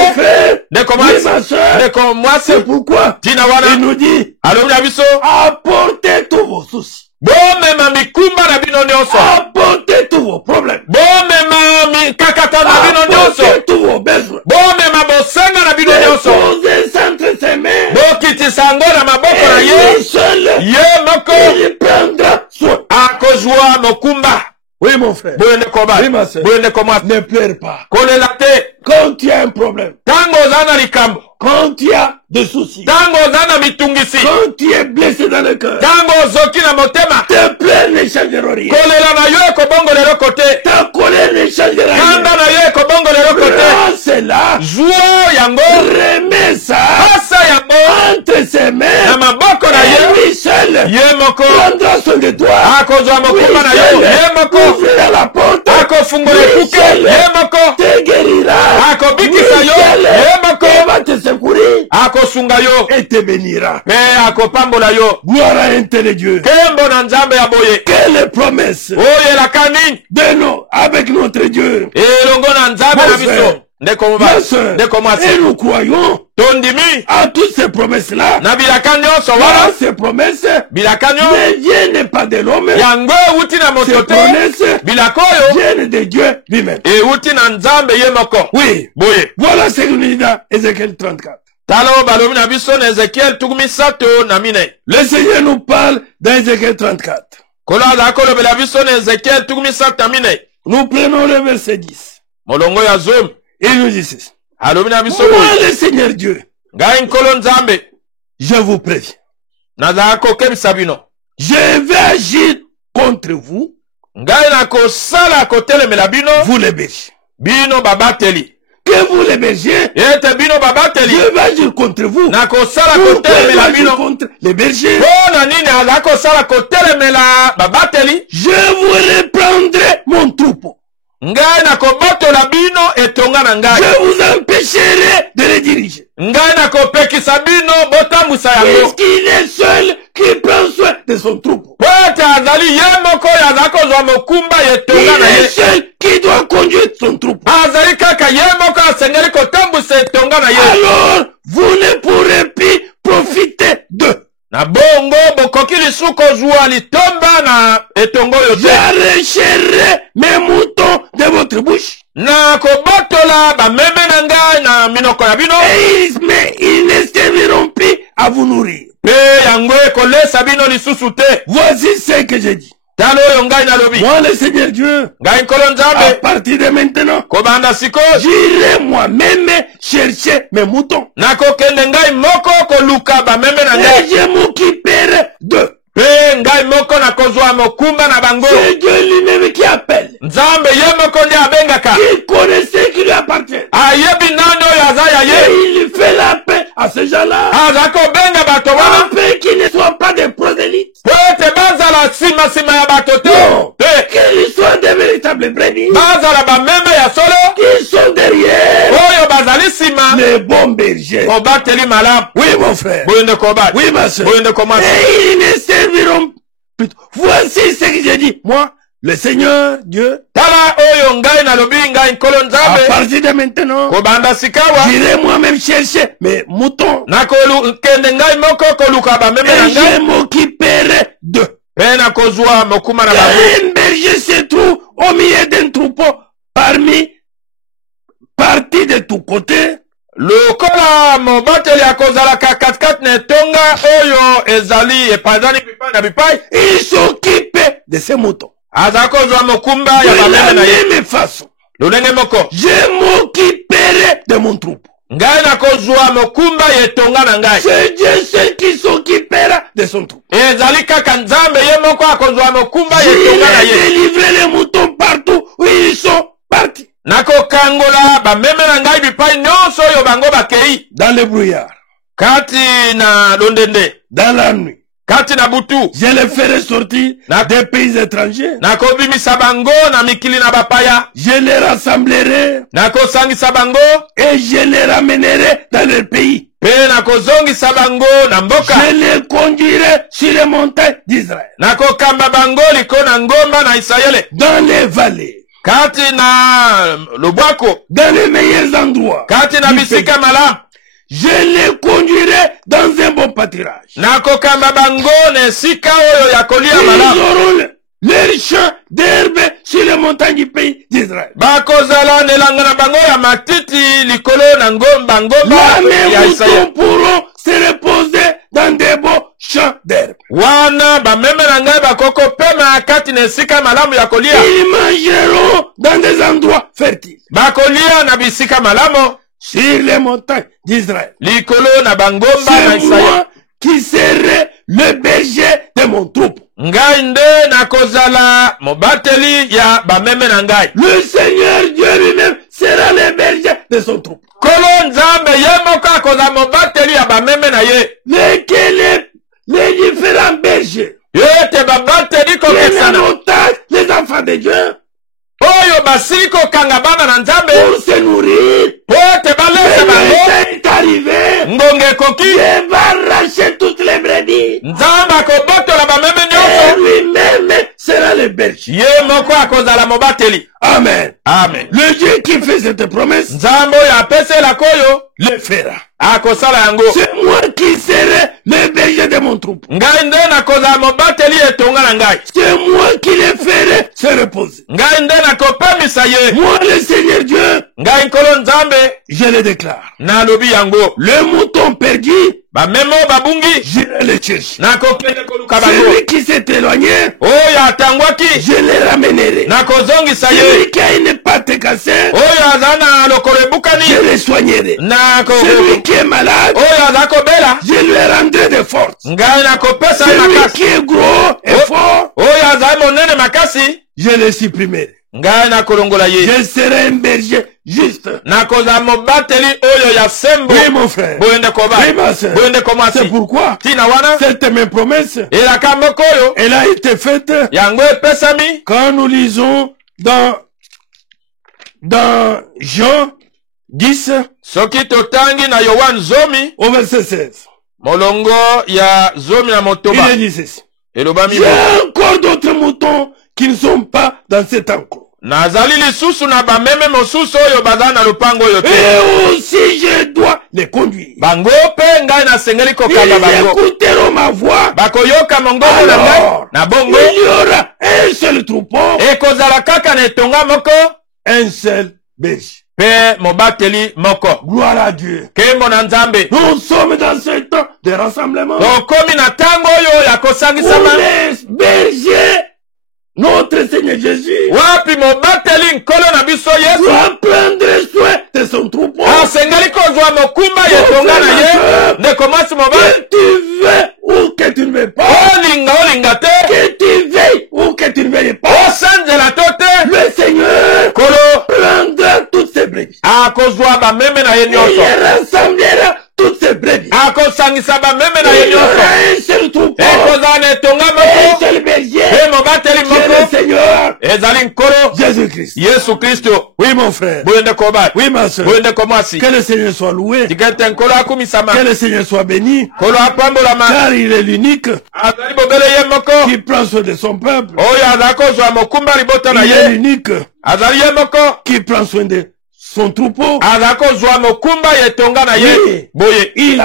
Ne Oui, ma soeur. C'est pourquoi Tina wana. il nous dit alobi na biso. apportez tous vos soucis. Bomema mikumba na bino nyonso. Apportez tous vos problèmes. Bomema mikakata na bino nyonso. Apportez tous vos besoins. Bomema bosenga na bino nyonso. Déposez entre ses mains. Bokitisa yango na maboko na ye. Ye moko. Il prendra soin. Akozwa mokumba. Oui, mon frère. Boyende koba. Oui, ma soeur. Boyende komwa. Ne pleure pas. Kolela te. Quand il y a un problème. Tango zana likambo. Quand il y a des soucis. Tango zana mitungisi. Quand tu es blessé dans le cœur. Tango zoki na motema. Tes pleurs ne changeront rien. Kolela na yo ekobongolelo kote. Ta colère ne changera rien. Kanda na yo ekobongolelo kote. Prends cela. Zuo yango. Remets ça. Pasa yango. Entre ses mains. Na maboko na ye. Et lui seul. Ye moko. Prendra soin de toi. Akozwa mokumba na yo. Ye moko. Ouvrira la porte. Akofungola ekuke. Ye moko. Te guérira. Akobikisa yo. Ye moko. Il va te secourir. Akosunga yo. Et te bénira. Pe akopambola yo. Gloire à un tel Dieu. Kembo na nzambe ya boye. Quelle promesse. Oyelaka nini. De nous, avec notre Dieu. Elongo na nzambe na biso. Ndeko mwasi. Et nous croyons tondimi à toutes ces promesses-là. Na bilaka nyonso wana. Ces promesses bilaka nyonso ne viennent pas de l'homme. Yango euti na moto te. Bilaka oyo viennent de Dieu lui-même. Euti na nzambe ye moko. Oui. Boye. Voilà ce que nous dit dans Ézéchiel 34. Talo balobi na biso na Ézéchiel tukumi sato na mine. Le Seigneur nous parle dans Ézéchiel 34. Kola za kolobela biso na Ézéchiel tukumi sato na mine. Nous prenons le verset 10. Molongo ya zoom. Il nous dit ceci. Alobi na biso moi le Seigneur Dieu. Ngai nkolo nzambe. Je vous préviens. Naza kokebisa bino. Je vais agir contre vous. Ngai na kosala kotelemela bino. Vous les bergers. Bino babateli. Que vous les bergers. Ete bino babateli. Je vais agir contre vous. Na kosala kotelemela bino. Contre les bergers. Bona nini aza kosala kotelemela babateli. Je vous reprendrai mon troupeau. Ngai na kobotola bino etonga na ngai. Je vous empêcherai de les diriger. Ngai na kopekisa bino botambusa yango. Puisqu'il est seul qui prend soin de son troupeau. Poete azali ye moko aza kozwa mokumba etonga na ye. Il est seul qui doit conduire son troupeau. Azali kaka ye moko asengeli kotambusa etonga na ye. Alors, vous ne pourrez plus profiter d'eux. Na bongo bokoki lisusu kozwa litomba na etongo yo te. J'arracherai mes moutons de votre bouche. Na kobotola bameme na ngai na minoko na bino. Mais ils ne serviront plus à vous nourrir. Pe yango ekolesa bino lisusu te. Voici ce que j'ai dit. Talo oyo ngai nalobi. Moi le Seigneur Dieu, Ngai nkolo à Nzambe, partir de maintenant, kobanda sikoyo j'irai moi-même chercher mes moutons. nakokende ngai moko koluka bameme na Et ngai. je m'occuperai d'eux. Pe ngai moko nakozwa mokumba na bango. C'est Dieu lui-même qui appelle. Nzambe ye moko nde abengaka. Il connaît ce qui lui appartient. Ayebi nani oyo aza ya Et ye. il fait la paix à ces gens-là. Aza kobenga bato wana. Afin qu'ils ne soient pas des prosélytes. Po ete bazala sima ya bato te. Non. Te Qu'ils soient des véritables brebis. bazala bameme ya solo. Qu'ils sont derrière Oyo bazali sima. les bons bergers. Kobateli malamu. Oui, mon frère. Boyende kobata. Oui, ma soeur. Boyende komasi. Et ils ne serviront plus. Voici ce que j'ai dit. Moi, le Seigneur Dieu, Tala oyo ngai nalobi ngai nkolo à Nzambe. partir de maintenant, Kobanda sikawa. j'irai moi-même chercher mes moutons. Nakokende ngai moko koluka bameme na Et je ngai. m'occuperai d'eux. Pe nakozwa mokuma na bango. Un berger se trouve au milieu d'un troupeau parti de tous côtés. Lokola mobateli akozalaka katikati na etonga oyo ezali epanzani bipai na bipai. Il s'occupe de ses moutons. Aza kozwa mokumba ya De la bameme na ye. même façon, Lolenge moko. je m'occuperai de mon troupeau. Ngai nakozwa mokumba ya etonga na ngai. C'est Dieu seul qui s'occupera de son troupeau. Ezali kaka Nzambe ye moko akozwa mokumba ya etonga na J'irai ye. délivrer les moutons partout où ils sont partis. Nakokangola bameme na ngai bipai nyonso oyo bango bakei. Dans le brouillard, Kati na londende. dans la nuit, Kati na butu. je les ferai sortir des pays étrangers. Nakobimisa bango na mikili na bapaya. Je les rassemblerai Nakosangisa bango. et je les ramènerai dans leur pays. Pe nakozongisa bango na mboka. Je les conduirai sur les montagnes d'Israël, Nakokamba bango liko na ngomba na Israele. dans les vallées, Kati na lobwako. dans les meilleurs endroits. Kati na du bisika pays. malamu. Je les conduirai dans un bon pâturage. Nakokamba bango na esika oyo ya kolia Ils malamu. auront leur champ d'herbe sur les montagnes du pays d'Israël. Bakozala nelanga na bango ya matiti likolo na ngomba Là, mes ya Israele. moutons pourront se reposer dans des beaux champs d'herbe. Wana bameme na ngai bakoko pema kati na esika malamu ya kolia. Ils mangeront dans des endroits fertiles, Bakolia na bisika malamu. sur les montagnes d'Israël. Likolo na bangomba na C'est Israele. moi qui serai le berger de mon troupeau. Ngai nde nakozala mobateli ya bameme na ngai. Le Seigneur Dieu lui-même sera le berger de son troupeau. Kolo Nzambe ye moko akozala mobateli ya bameme na ye. Lesquels les différents bergers, Yo ete babateli les kokesana. otages, les enfants de Dieu, Oyo basili kokanga bana na Nzambe. pour se nourrir. Po ete balesa Le bango. temps est arrivé. Ngonge ekoki. Dieu va arracher toutes les brebis. Nzambe akobotola bameme Et nyonso. lui-même sera le berger. Ye moko akozala mobateli. Amen. Amen. Le Dieu qui fait cette promesse Nzambe oyo apeselaka oyo le fera. akosala yango. C'est moi qui serai le berger de mon troupeau. Ngai nde nakozala mobateli etonga na ngai. C'est moi qui les ferai se reposer. Ngai nde nakopemisa ye. Moi, le Seigneur Dieu, Ngai nkolo Nzambe je le déclare. nalobi yango. Le mouton perdu, Bameme oyo babungi j'irai le chercher. nakokende koluka bango. Celui qui s'est éloigné, Oyo atangwaki je le ramènerai. nakozongisa ye. Celui qui a une patte cassée, Oyo aza na lokolo je ebukani le soignerai. nako. Celui qui est malade, Oyo aza kobela je lui rendrai de force. ngai nakopesa ye Celui makasi. qui est gros et fort, Oyo aza monene makasi je le supprimerai. ngai nakolongola ye. Je serai un berger juste. Nakozala mobateli oyo ya sembo. Oui, mon frère. Boyende koba. Oui, ma soeur. Boyende komwasi. C'est pourquoi Tina wana cette même promesse, elaka moko oyo elle a été faite yango epesami quand nous lisons dans Jean 10 soki totangi na Yohane zomi au verset 16. molongo ya zomi na motoba Il dit ceci. elobami Il y a encore d'autres moutons qui ne sont pas dans cet enclos. Nazali lisusu na bameme mosusu oyo baza na lupango oyo te. Et aussi je dois les conduire. Bango pe ngai nasengeli kokanga bango. Ils écouteront ma voix. Bakoyoka mongongo na ngai na bongo. Il y aura un seul troupeau. Ekozala kaka na etonga moko. Un seul berger. Pe mobateli moko. Gloire à Dieu. Kembo na Nzambe. Nous sommes dans ce temps de rassemblement. Tokomi na tango oyo ya kosangisama. Pour les bergers, notre Seigneur Jésus wapi mobateli nkolo na biso Yesu doit prendre soin de son troupeau. Asengali kozwa mokumba yetonga na ye. Ndeko mwasi mobali. Que tu veux ou que tu ne veux pas. Olinga te. Que tu veilles ou que tu ne veilles pas. Osanjela to te. Le Seigneur Kolo prendra toutes ses brebis. akozwa bameme na ye nyonso. Il rassemblera toutes ses brebis. Akosangisa bameme na ye Il y aura nyonso. un seul troupeau. Ekozala na etonga Un moko. seul berger. Pe mobateli C'est le moko. Seigneur Ezali nkolo Jésus-Christ. Yesu Kristo. Oui, mon frère. Boye ndeko mobali. Oui, ma soeur. Boye ndeko mwasi. Que le Seigneur soit loué. Tikete nkolo akumisama. Que le Seigneur soit béni. Nkolo apambolama. Car il est l'unique Azali bobele ye moko. qui prend soin de son peuple. Oyo azali kozwa mokumba libota na Il est ye. l'unique Azali ye moko. qui prend soin de son troupeau. Azali kozwa mokumba yetonga na ye. Oui. Boye. Il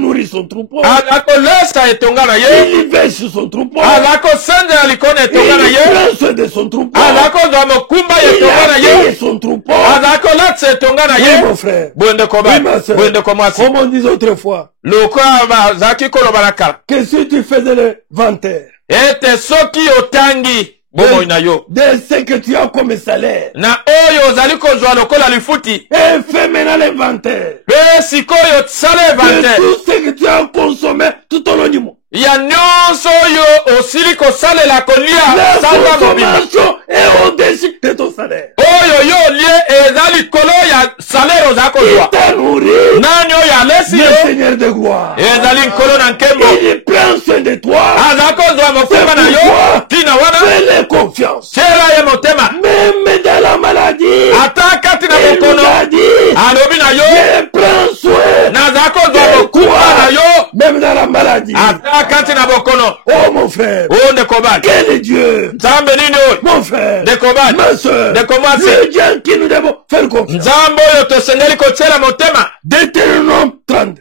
nourrit son troupeau. Azali kolesa yetonga na ye. Il veille sur son troupeau. Azali kosenzela likona yetonga na Il ye. prend soin de son troupeau. Azali kozwa mokumba Il yetonga na ye. habille son troupeau. Azali kolatisa yetonga na Oui, ye. mon frère. Boye ndeko Oui, mobali. ma soeur. Boye ndeko mwasi. Comme on disait autrefois, Lokola bazalaki koloba na kala. que si tu faisais le inventaire Ete soki otangi bomoi na yo. de ce que tu as comme salaire, Na oyo ozali kozwa lokola lifuti. et fais maintenant l'inventaire Pe sikoyo tsala de evante. tout ce que tu as consommé tout au long du mois. Ya nyonso oyo osili kosalela kolia La sanga mobimba. consommation est au-dessus de ton salaire. Oyo yo lie eza likolo ya salaire oza Il kozwa. t'a nourri, Nani oyo alesi le yo. Seigneur de gloire. Ezali nkolo na nkembo. Il prend soin de toi. Aza kozwa mokumba na yo. Tina wana. Fais-le confiance. Tiela ye motema. Même dans la maladie, Ata kati na il nous mokono. a dit, Alobi na yo. je prends soin. Naza kozwa mokumba na yo. Même dans la maladie. Ata kati na bokono. Oh mon frère, O ndeko bali. quel est Dieu? Nzambe nini oyo? Mon frère, Ndeko bali. ma soeur, Ndeko mwasi. le Dieu qui nous devons faire confiance. Nzambe oyo tosengeli kotiela motema. Deutéronome 30,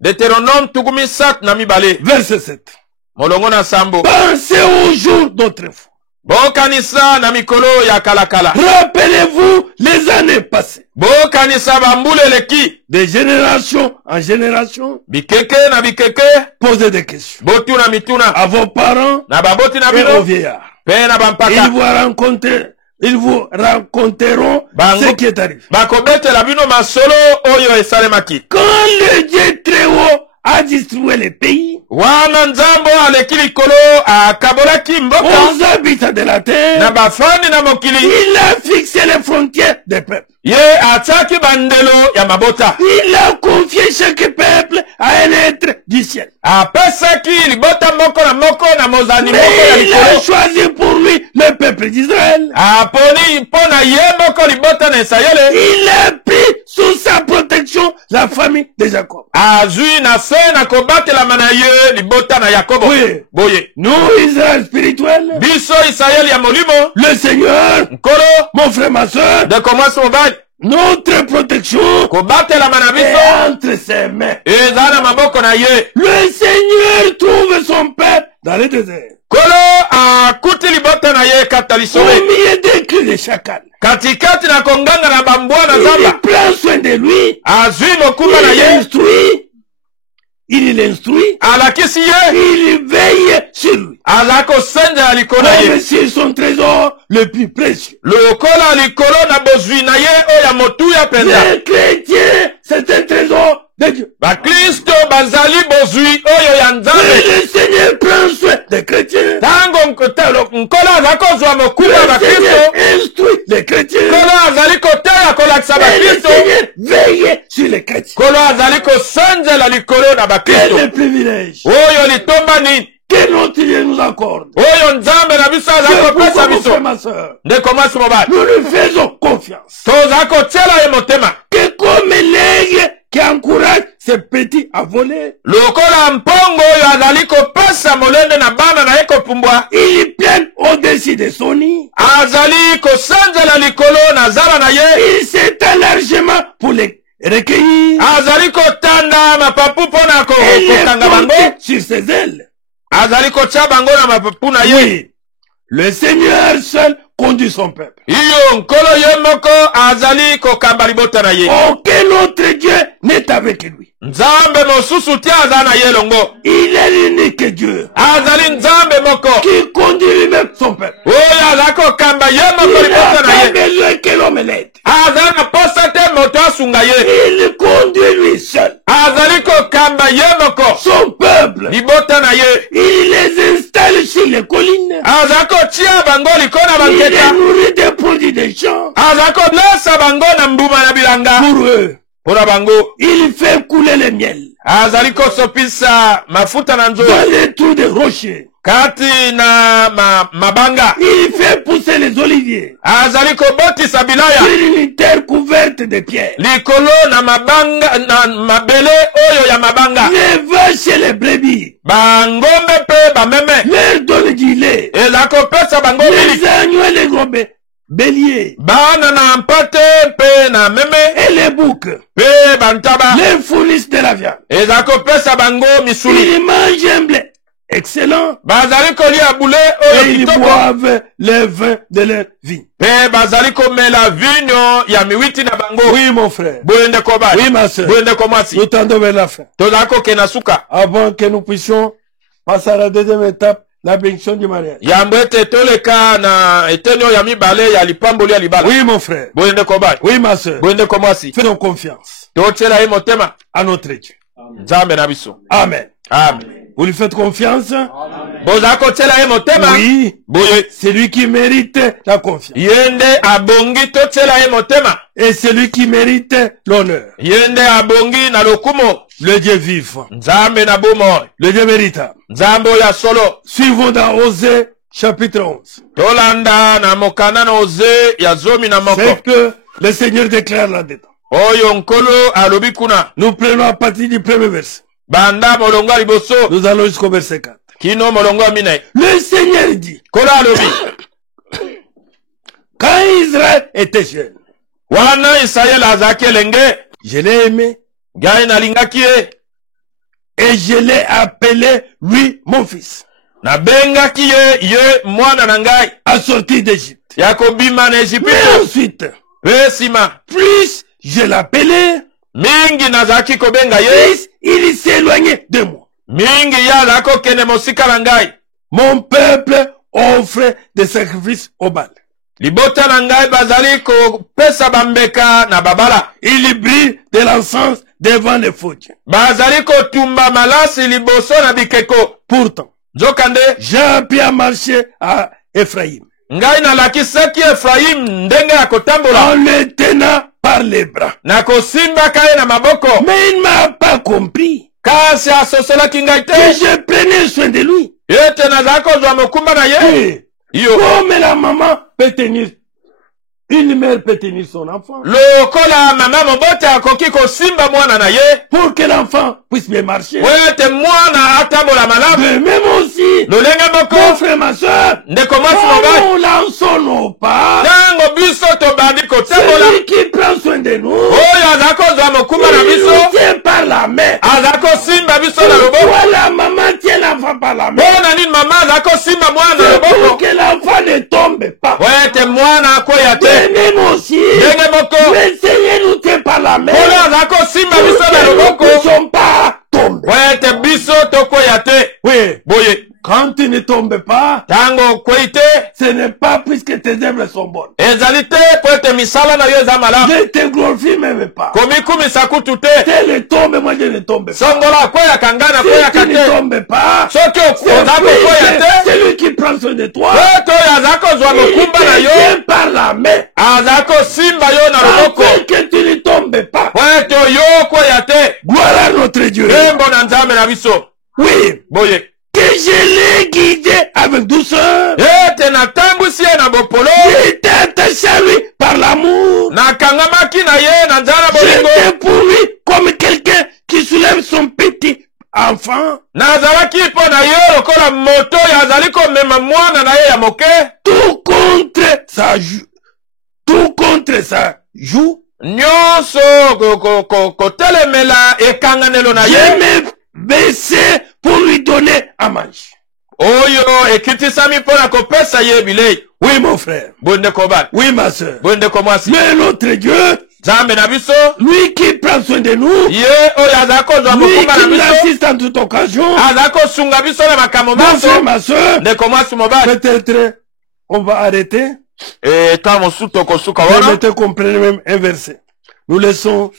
Deutéronome tukumi sat na mibale. verset 7. Molongo na sambo. Pensez au jour d'autrefois. Bokanisa na mikolo ya kalakala. Rappelez-vous les années passées. Bokanisa bambule leki. De génération en génération, Bikeke na bikeke. posez des questions Botu na mituna. à vos parents Na baboti na et aux bino. vieillards. Pe na bampaka. Ils vous raconteront Bango. ce qui est arrivé. Bakobetela bino masolo oyo esalemaki. Quand le Dieu très haut a distribué les pays Wana nzambo aleki likolo akabolaki mboka. aux habitants de la terre, Na bafani na mokili. il a fixé les frontières des peuples. Ye ataki bandelo ya mabota. Il a confié chaque peuple à un être du ciel. Apesaki libota moko na mozani moko ya Mais il a likolo. choisi pour lui le peuple d'Israël. Aponi mpona ye moko libota na Isayele. Il a pris sous sa protection la famille de Jacob. Azui na se na kobakelama na ye libota na Yakobo. Oui. Boye. Nous, Israël spirituel, Biso Isayeli ya molimo. le Seigneur, Nkolo. mon frère, ma soeur, De komwasi mobali. notre protection Kobatelama na biso. est entre ses mains. Eza na maboko na ye. Le Seigneur trouve son peuple dans le désert. Kolo akuti libota na ye kata Au lisome. milieu des cris de chacal. Katikati na konganga na bambwa na zamba. Il prend soin de lui. Azui mokumba na Il ye. l'instruit. Il l'instruit. Alakisi ye. Il veille sur lui. Aza kosenza likolo na Comme ye. si son trésor le plus précieux. Lokola likolo na bozwi na ye oyo ya motuya penza. Les chrétiens, c'est un trésor de Dieu. Bakristo bazali bozwi oyo ya Et nzambe. le Seigneur prend soin des chrétiens. Tango nkolo aza kozwa mokumba Le bakristo. Seigneur instruit les chrétiens. Nkolo azali koteya kolakisa Et le bakristo. Seigneur veille sur les chrétiens. Nkolo azali kosanzela likolo na Quel bakristo. est le privilège Oyo litomba nini. que notre Dieu nous accorde. Oyo nzambe na biso aza C'est kopesa pourquoi, mon biso. frère, ma soeur, Ndeko mwasi mobali. nous lui faisons confiance. Toza kotiela ye motema. Que comme l'aigle qui encourage ses petits à voler. Lokola mpongo oyo azali kopesa molende na bana na ye kopumbwa. Il plane au-dessus de son nid. Azali kosanzela likolo na zala na ye. Il s'étend largement pour les recueillir. Azali kotanda mapapu pona kokanga bango sur ses ailes. Azali kotia bango na mapapu na ye. Oui. Le Seigneur seul conduit son peuple. Iyo nkolo ye moko azali kokamba libota na ye. Aucun autre Dieu n'est avec lui. Nzambe mosusu tia aza na ye longo. Il est l'unique Dieu. Azali nzambe moko qui conduit lui-même son peuple. Oyo aza kokamba ye moko libota na ye. Il n'a pas besoin que l'homme l'aide. Aza na posa te moto asunga ye. Il conduit lui seul. Azali kokamba ye moko son peuple. Libota na ye. Il les installe sur les collines. Aza kotia bango likona banketa. Il les nourrit des produits des champs. Aza kolesa bango na mbuma na bilanga. Pour eux. Pona bango. Il fait couler le miel. Azali kosopisa mafuta na nzo. Dans les trous des rochers. Kati na mabanga. Il fait pousser les oliviers. Azali kobotisa bilaya. Sur une terre couverte de pierres. Likolo na mabanga na mabele oyo ya mabanga. Les vaches et les brebis. Bangombe pe bameme. Leur donne du lait. Ezako pesa bango les agneaux et les gros béliers. Bana na mpate pe na meme. Et les boucs. Pe bantaba. Les fournissent de la viande. Ezako pesa bango misuli. Ils mangent un blé excellent. Bazali kolia boule et ils boivent le vin de leur vie. Pe bazali komela vinyo ya miwiti na bango. Oui mon frère. Boyende koba. Oui ma soeur. Boyende komasi. Nous tendons vers la fin. Tozako kenasuka. Avant que nous puissions passer à la deuxième étape, la bénédiction du mariage. Yambwete toleka na etenyo ya mibale ya lipamboli ya libala. Oui mon frère. Boyende koba. Oui ma soeur. Boyende komasi. Faisons confiance. Totela motema à notre Dieu. Nzambe na biso. Amen. Amen. Vous lui faites confiance? Oui. C'est lui qui mérite la confiance. Et c'est lui qui mérite l'honneur. Le Dieu vivant. Le Dieu véritable. Suivons dans Osée chapitre 11. C'est que le Seigneur déclare là-dedans. Nous prenons à partir du premier verset. Nous allons jusqu'au verset 4. Le Seigneur dit, quand Israël était jeune, je l'ai aimé et je l'ai appelé lui mon fils, à sortir d'Égypte. Mais ensuite, plus je l'appelais, plus il s'éloignait de moi. Mon peuple offre des sacrifices au Baal. Il brille de l'encens devant les faux dieux. Pourtant, j'ai appris à marcher à Ephraïm en le tenant par les bras. Mais il ne m'a pas compris que je prenais soin de lui. Comme la maman peut tenir, une mère peut tenir son enfant. Pour que l'enfant puisse bien marcher. De même aussi, mon frère, ma soeur, quand nous lançons nos pas, celui qui prend soin de nous, il nous tient par la main. Pourquoi la maman tient l'enfant par la main? Pour que l'enfant ne tombe pas. De même aussi, le Seigneur nous tient par la main. Pour que nous ne puissions pas tomber. Oui. Quand tu ne tombes pas, ce n'est pas puisque tes œuvres sont bonnes. Ne te glorifie même pas. Tel tombe, moi je ne tombe pas. Si tu ne tombes pas, c'est lui qui prend soin de toi. Il te tient par la main. Afin que tu ne tombes pas. Gloire à notre Dieu. Oui. Que je l'ai guidé avec douceur. J'étais attaché à lui par l'amour. J'étais pour lui comme quelqu'un qui soulève enfant. Nazalaki po na ye lokola moto yazali ko mema mwana na ye ya moke. Tout contre sa joue. Nyonso kotelemela ekanganelo na ye. Je me baissais pour lui donner à manger. Oyo ekitisami po na kopesa ye bilei. Oui mon frère. Bonde kobal. Oui ma soeur. Bonde komwasi. Mais notre Dieu, Zambe na biso, lui qui prend soin de nous, ye oyo azako zwa lui mokumba na qui nous biso, assiste en toute occasion, azako sunga biso na makambo mon frère, maso. ma soeur, Nde komwasi mobali. peut-être on va arrêter. Eta mosuto kosuka wana. Permettez qu'on prenne même un verset. Nous laissons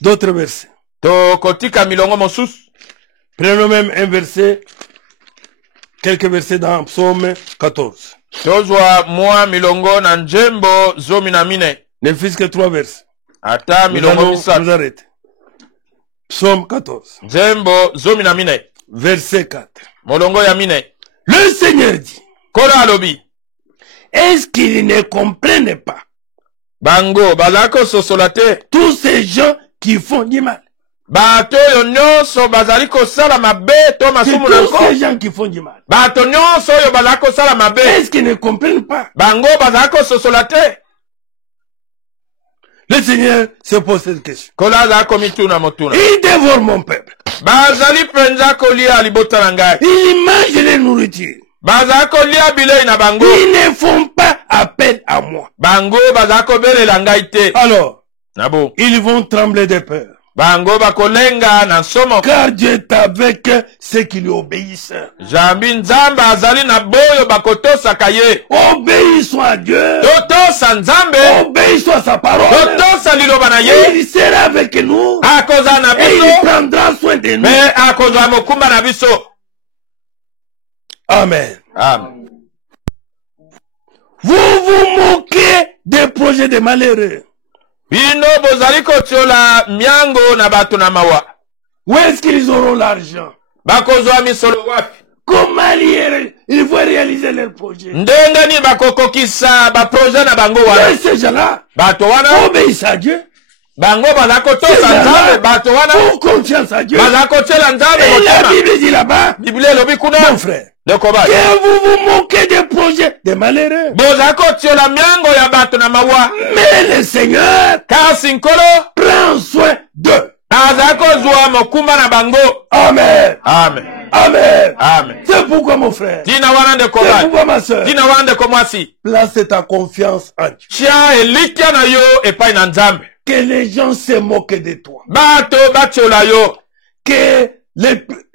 d'autres versets. To kotika milongo mosusu. Prenons même un verset, quelques versets dans Psaume 14. Tozwa mwa milongo na njembo zomi na mine. Ne fils que 3 versets. Ata Nous milongo allons misatu. nous arrêter. Psaume 14, Njembo zomi na mine. verset 4. Molongo ya mine. Le Seigneur dit, Kola alobi. est-ce qu'ils ne comprennent pas Bango bazako sosola te. tous ces gens qui font du mal? Bato yo nyonso bazali kosala mabe to C'est masumu na tous nko. ces gens qui font du mal. Bato nyonso yo bazali kosala mabe. Est-ce qu'ils ne comprennent pas? Bango bazali kososola te. Le Seigneur se pose cette question. Kola azali komituna motuna. Il dévore mon peuple. Bazali penza kolia libota na ngai. Ils mangent les nourritures. Bazali kolia bilei na bango. Ils ne font pas appel à moi. Bango bazali kobelela ngai te. Alors, Nabo. ils vont trembler de peur. Bango bakolenga na somo. Car Dieu est avec ceux qui lui obéissent. Jambi nzambe azali na boyo bakotosaka ye. Obéissons à Dieu. Totosa nzambe. Obéissons à sa parole. Totosa liloba na ye. Il sera avec nous. Akoza na Et il biso. prendra soin de nous. Me akozwa mokumba na biso. Amen. Amen. Vous vous moquez des projets de malheureux. Bino bozali kotiola miango na bato na mawa. Où est-ce qu'ils auront l'argent? Bakozwa misolo wapi. Comment ils vont réaliser leurs projets? Ndenge ni bakokokisa ba projet na bango wana. Et ces gens-là Bato wana obéissent à Dieu. bango bazali Ces kotosa gens-là nzambe. Bato wana font confiance à Dieu. bazali kotiela nzambe Et la motema. Bible dit là-bas, Biblia elobi kuna. mon frère, Nekobali. que vous vous moquez des projets des malheureux. Bozali kotiola miango ya bato na mawa. Mais le Seigneur Kasi nkolo prend soin d'eux. azali kozwa mokumba na bango. Amen. Amen. Amen. Amen. C'est pourquoi mon frère. Tina wana C'est ndeko bali. pourquoi ma soeur. Tina wana ndeko mwasi. Place ta confiance en Dieu. Tia elikia na yo epai na nzambe. Que les gens se moquent de toi. Bato batiola yo. Que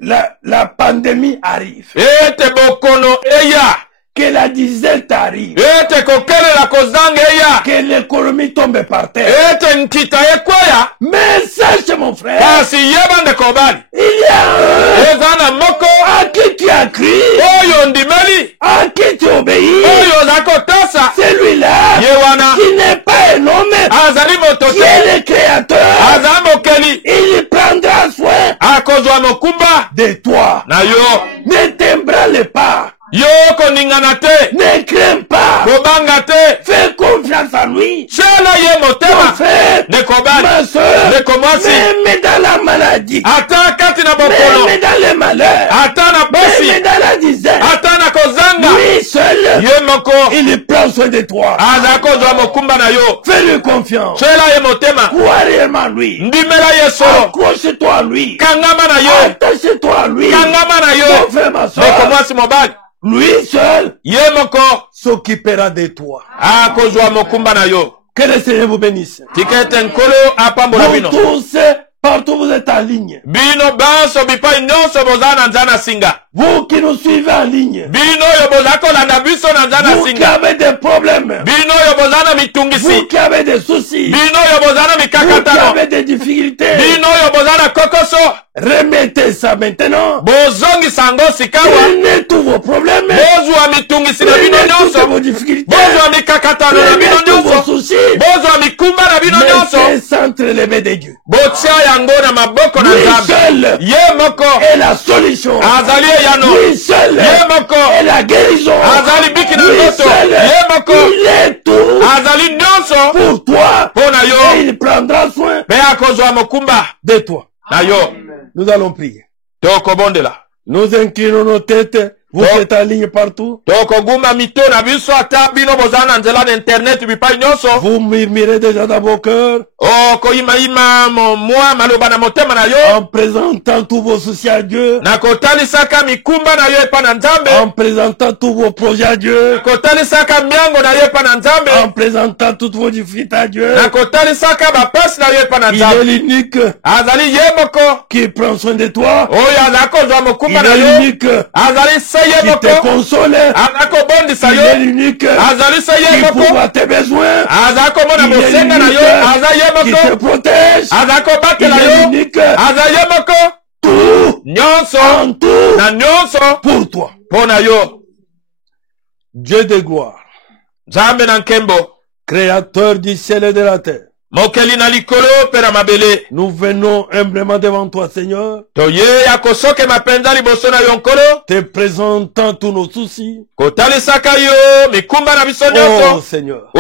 la pandémie arrive. Ete bokono eya. Que la disette arrive. Ete kokelela kozanga eya. Que l'économie tombe par terre. Ete nkita ekweya. Mais sache mon frère. Kasi yeba ndeko bali. Il y a un Eza na moko. à qui tu as crié. Oyo ndimeli. À qui tu obéis. Oyo zakotosa. Celui-là. Ye wana. Qui n'est pas un homme. Azali Qui motote. est le créateur. Aza mokeli. Il prendra soin Akozwa mokumba. de toi. Na yo. Ne t'embrale pas. Yo koningana te. Ne crains pas. Kobanga te. Fais confiance en lui. Shela ye Mon motema. frère, Ndeko bali. ma soeur, Ndeko mwasi. même dans la maladie, Ata kati na bokono. même dans le malheur, Ata na bosi. même dans la disette, Ata na kozanga. lui seul, Ye moko. il prend soin de toi. Aza kozwa mokumba na yo. Fais-lui confiance. Shela ye motema. Crois réellement en lui. Ndimela ye solo. Accroche-toi à lui. Kangama na yo. Attache-toi à lui. Kangama na yo. Mon frère, ma Ndeko soeur, mwasi mobali. lui seul Ye moko. s'occupera de toi. Akozwa mokumba na yo. Que le Seigneur vous bénisse. Tikete nkolo apambola Vous bino. tous, partout vous êtes en ligne. Bino banso bipai nyonso boza na nzana singa. Vous qui nous suivez en ligne. Bino yo boza kolanda biso na nzana Vous qui singa. avez des problèmes. Bino yo boza na mitungisi. Vous qui avez des soucis. Bino yo boza na Vous qui mikakatano. avez des difficultés. Bino yo boza na kokoso. Remettez ça maintenant. Bozongisa yango sikawa. Prenez tous vos problèmes. Bozwa mitungisi na bino Prenez toutes nyonso. vos difficultés. Bozwa mikakatano na bino Prenez tous vos nyonso. soucis. Bozwa mikumba na bino nyonso. Mettez centre levé de Dieu. Botia yango na maboko na Lui nzambe. seul Ye moko. est la solution. Azali eyano. Lui seul Ye moko. est la guérison. Azali biki na Lui nzoto. seul, Ye moko. il est tout Azali nyonso. pour toi. Pona Et yo. il prendra soin Pe akozwa mokumba de toi. na yo. Nous allons prier. Toko bondela. Nous inclinons nos têtes. Vous êtes en ligne partout. Toko guma mito na biso ata bino bozana nzela na internet bipai nyonso. Vous murmurez déjà dans vos cœurs. Oh ko ima moi maloba na motema na yo. En présentant tous vos soucis à Dieu. Na kotalisaka mikumba na yo epa na Nzambe. En présentant tous vos projets à Dieu. Na kotalisaka miango na yo epa na Nzambe. En présentant toutes vos difficultés à Dieu. Na kotalisaka bapasi na yo epa na Nzambe. Il est l'unique. Azali yemoko Qui prend soin de toi. Oyo azako zwa mokumba na yo. Il est l'unique. Azali Qui te console. Il est l'unique. Qui pourvoit tes besoins. Il est l'unique. Qui te protège. Il est l'unique. Tout. En tout. Pour toi. Dieu de gloire. Créateur du ciel et de la terre. Nous venons humblement devant toi, Seigneur, te présentant tous nos soucis. Oh, Seigneur,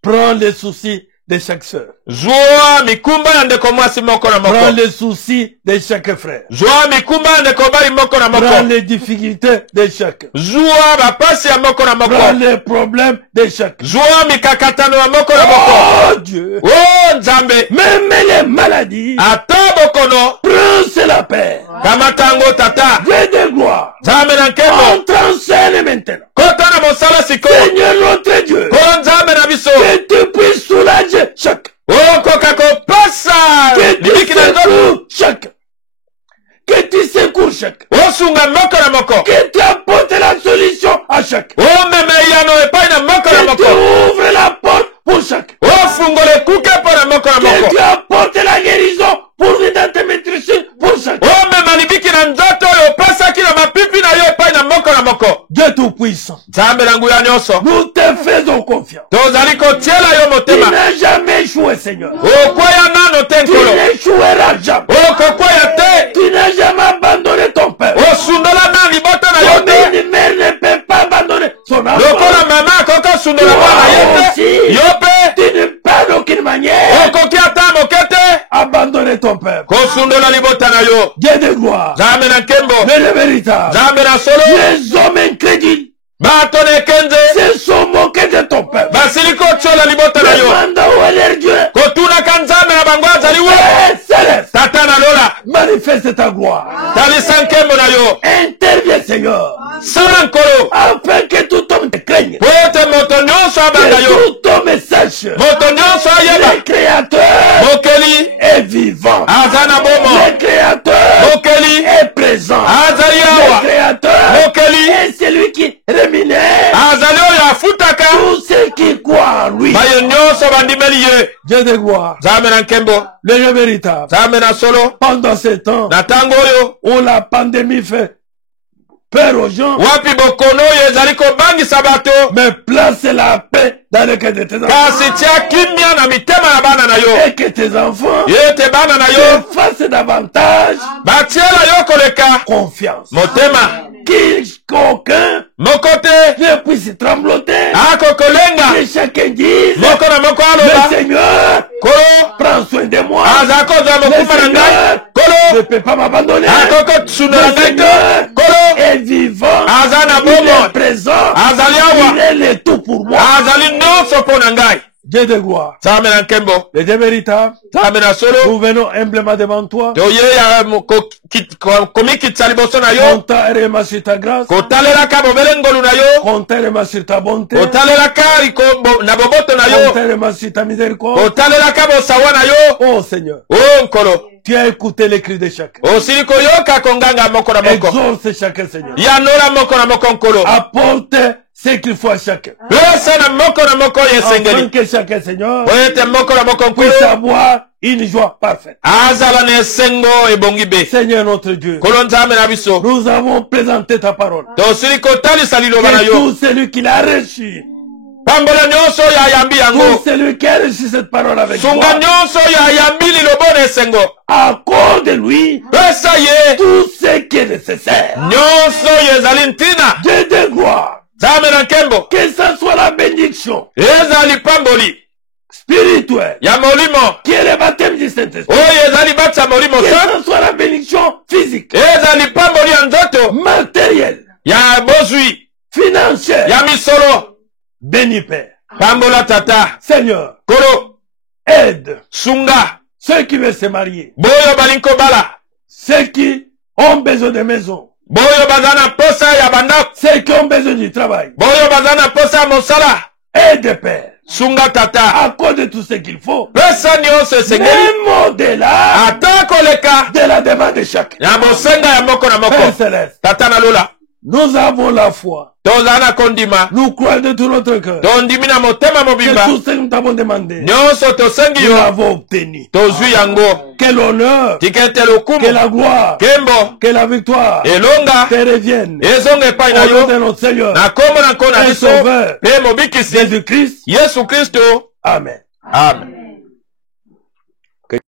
prends les soucis de chaque sœur. Prends les soucis de chaque frère. Prends les difficultés de chaque. Prends les problèmes de chaque. Oh Dieu. Même les maladies. Prends la paix. Dieu de gloire. Entre en scène maintenant. Seigneur notre Dieu. Que tu puisses soulager chaque. Que tu secours chaque. Que tu secours chaque. Que tu apportes la solution à chaque. Que tu ouvres la porte pour chaque. Que tu apportes la guérison pour l'identité maîtrise pour chaque. Dieu tout-puissant. Nous te faisons confiance. Tu n'as jamais échoué, Seigneur. Tu n'échoueras jamais. Tu n'as jamais abandonné ton père. Une mère ne peut pas abandonner son enfant. Tu ne peux d'aucune manière abandonner ton père. Dieu de gloire. Mais le véritable. Les hommes incrédules se sont moqués de ton peuple. Demande où est leur Dieu. Manifeste ta gloire. Interviens, Seigneur. Afin que tout homme te craigne. Que tout homme sache. Le Créateur est vivant. Le Créateur est présent. Le Créateur est celui qui rémunère tous ceux qui croient en lui. Dieu de gloire. Le Dieu véritable. Pendant ce temps où la pandémie fait peur aux gens, mais place la paix dans le cœur de tes enfants. Et que tes enfants te fassent davantage confiance. Qu'aucun ne puisse trembloter. Que chacun dise, le Seigneur prend soin de moi. Le Seigneur ne peut pas m'abandonner. Le Seigneur est vivant. Il est présent. Il est le tout pour moi. Dieu de gloire. Le Dieu véritable. Nous venons humblement devant toi. Comptant et remercier ta grâce. Comptant et remercier ta bonté. Comptant et remercier ta miséricorde. Oh Seigneur. Tu as écouté les cris de chacun. Exauce chacun, Seigneur. Apporte ce qu'il faut à chacun. Afin que chacun, Seigneur, puisse avoir une joie parfaite. Seigneur notre Dieu, nous avons présenté ta parole. Que tout celui qui l'a reçu, tout celui qui a reçu cette parole avec toi, accorde-lui tout ce qui est nécessaire. Dieu de gloire. Que ça soit la bénédiction spirituel, ya molimo, qui est le baptême du Saint-Esprit, oyo ezali batisa molimo que te, ce soit la bénédiction physique, ezali pamboli ya nzoto, matérielle, ya bozwi, financière, ya misolo, béni Père. pambola tata, Seigneur, kolo, aide sunga, ceux qui veulent se marier, boyo balinko bala, ceux qui ont besoin de maison, boyo bazana posa ya bandako, ceux qui ont besoin du travail. boyo bazana posa ya mosala, Aide Père, sunga tata, accorde tout ce qu'il faut, pesa nyonso esengeli, même au-delà ata koleka, de la demande de chacun. ya bosenga ya moko na Père moko, Céleste, tata na lola, nous avons la foi, tozana kondima, nous croyons de tout notre cœur tondimi na motema que mobimba, tout ce que nous t'avons demandé, nyonso tosengi nous yo, l'avons obtenu. tozwi yango, Que l'honneur, tikete que lokumu, la gloire, kembo, que la victoire elonga, te reviennent ezonga epai na au nom yo, de notre Seigneur na kombo na nkona et biso, Sauveur pe mobikisi, Jésus-Christ. Yesu Kristo, Amen. amen.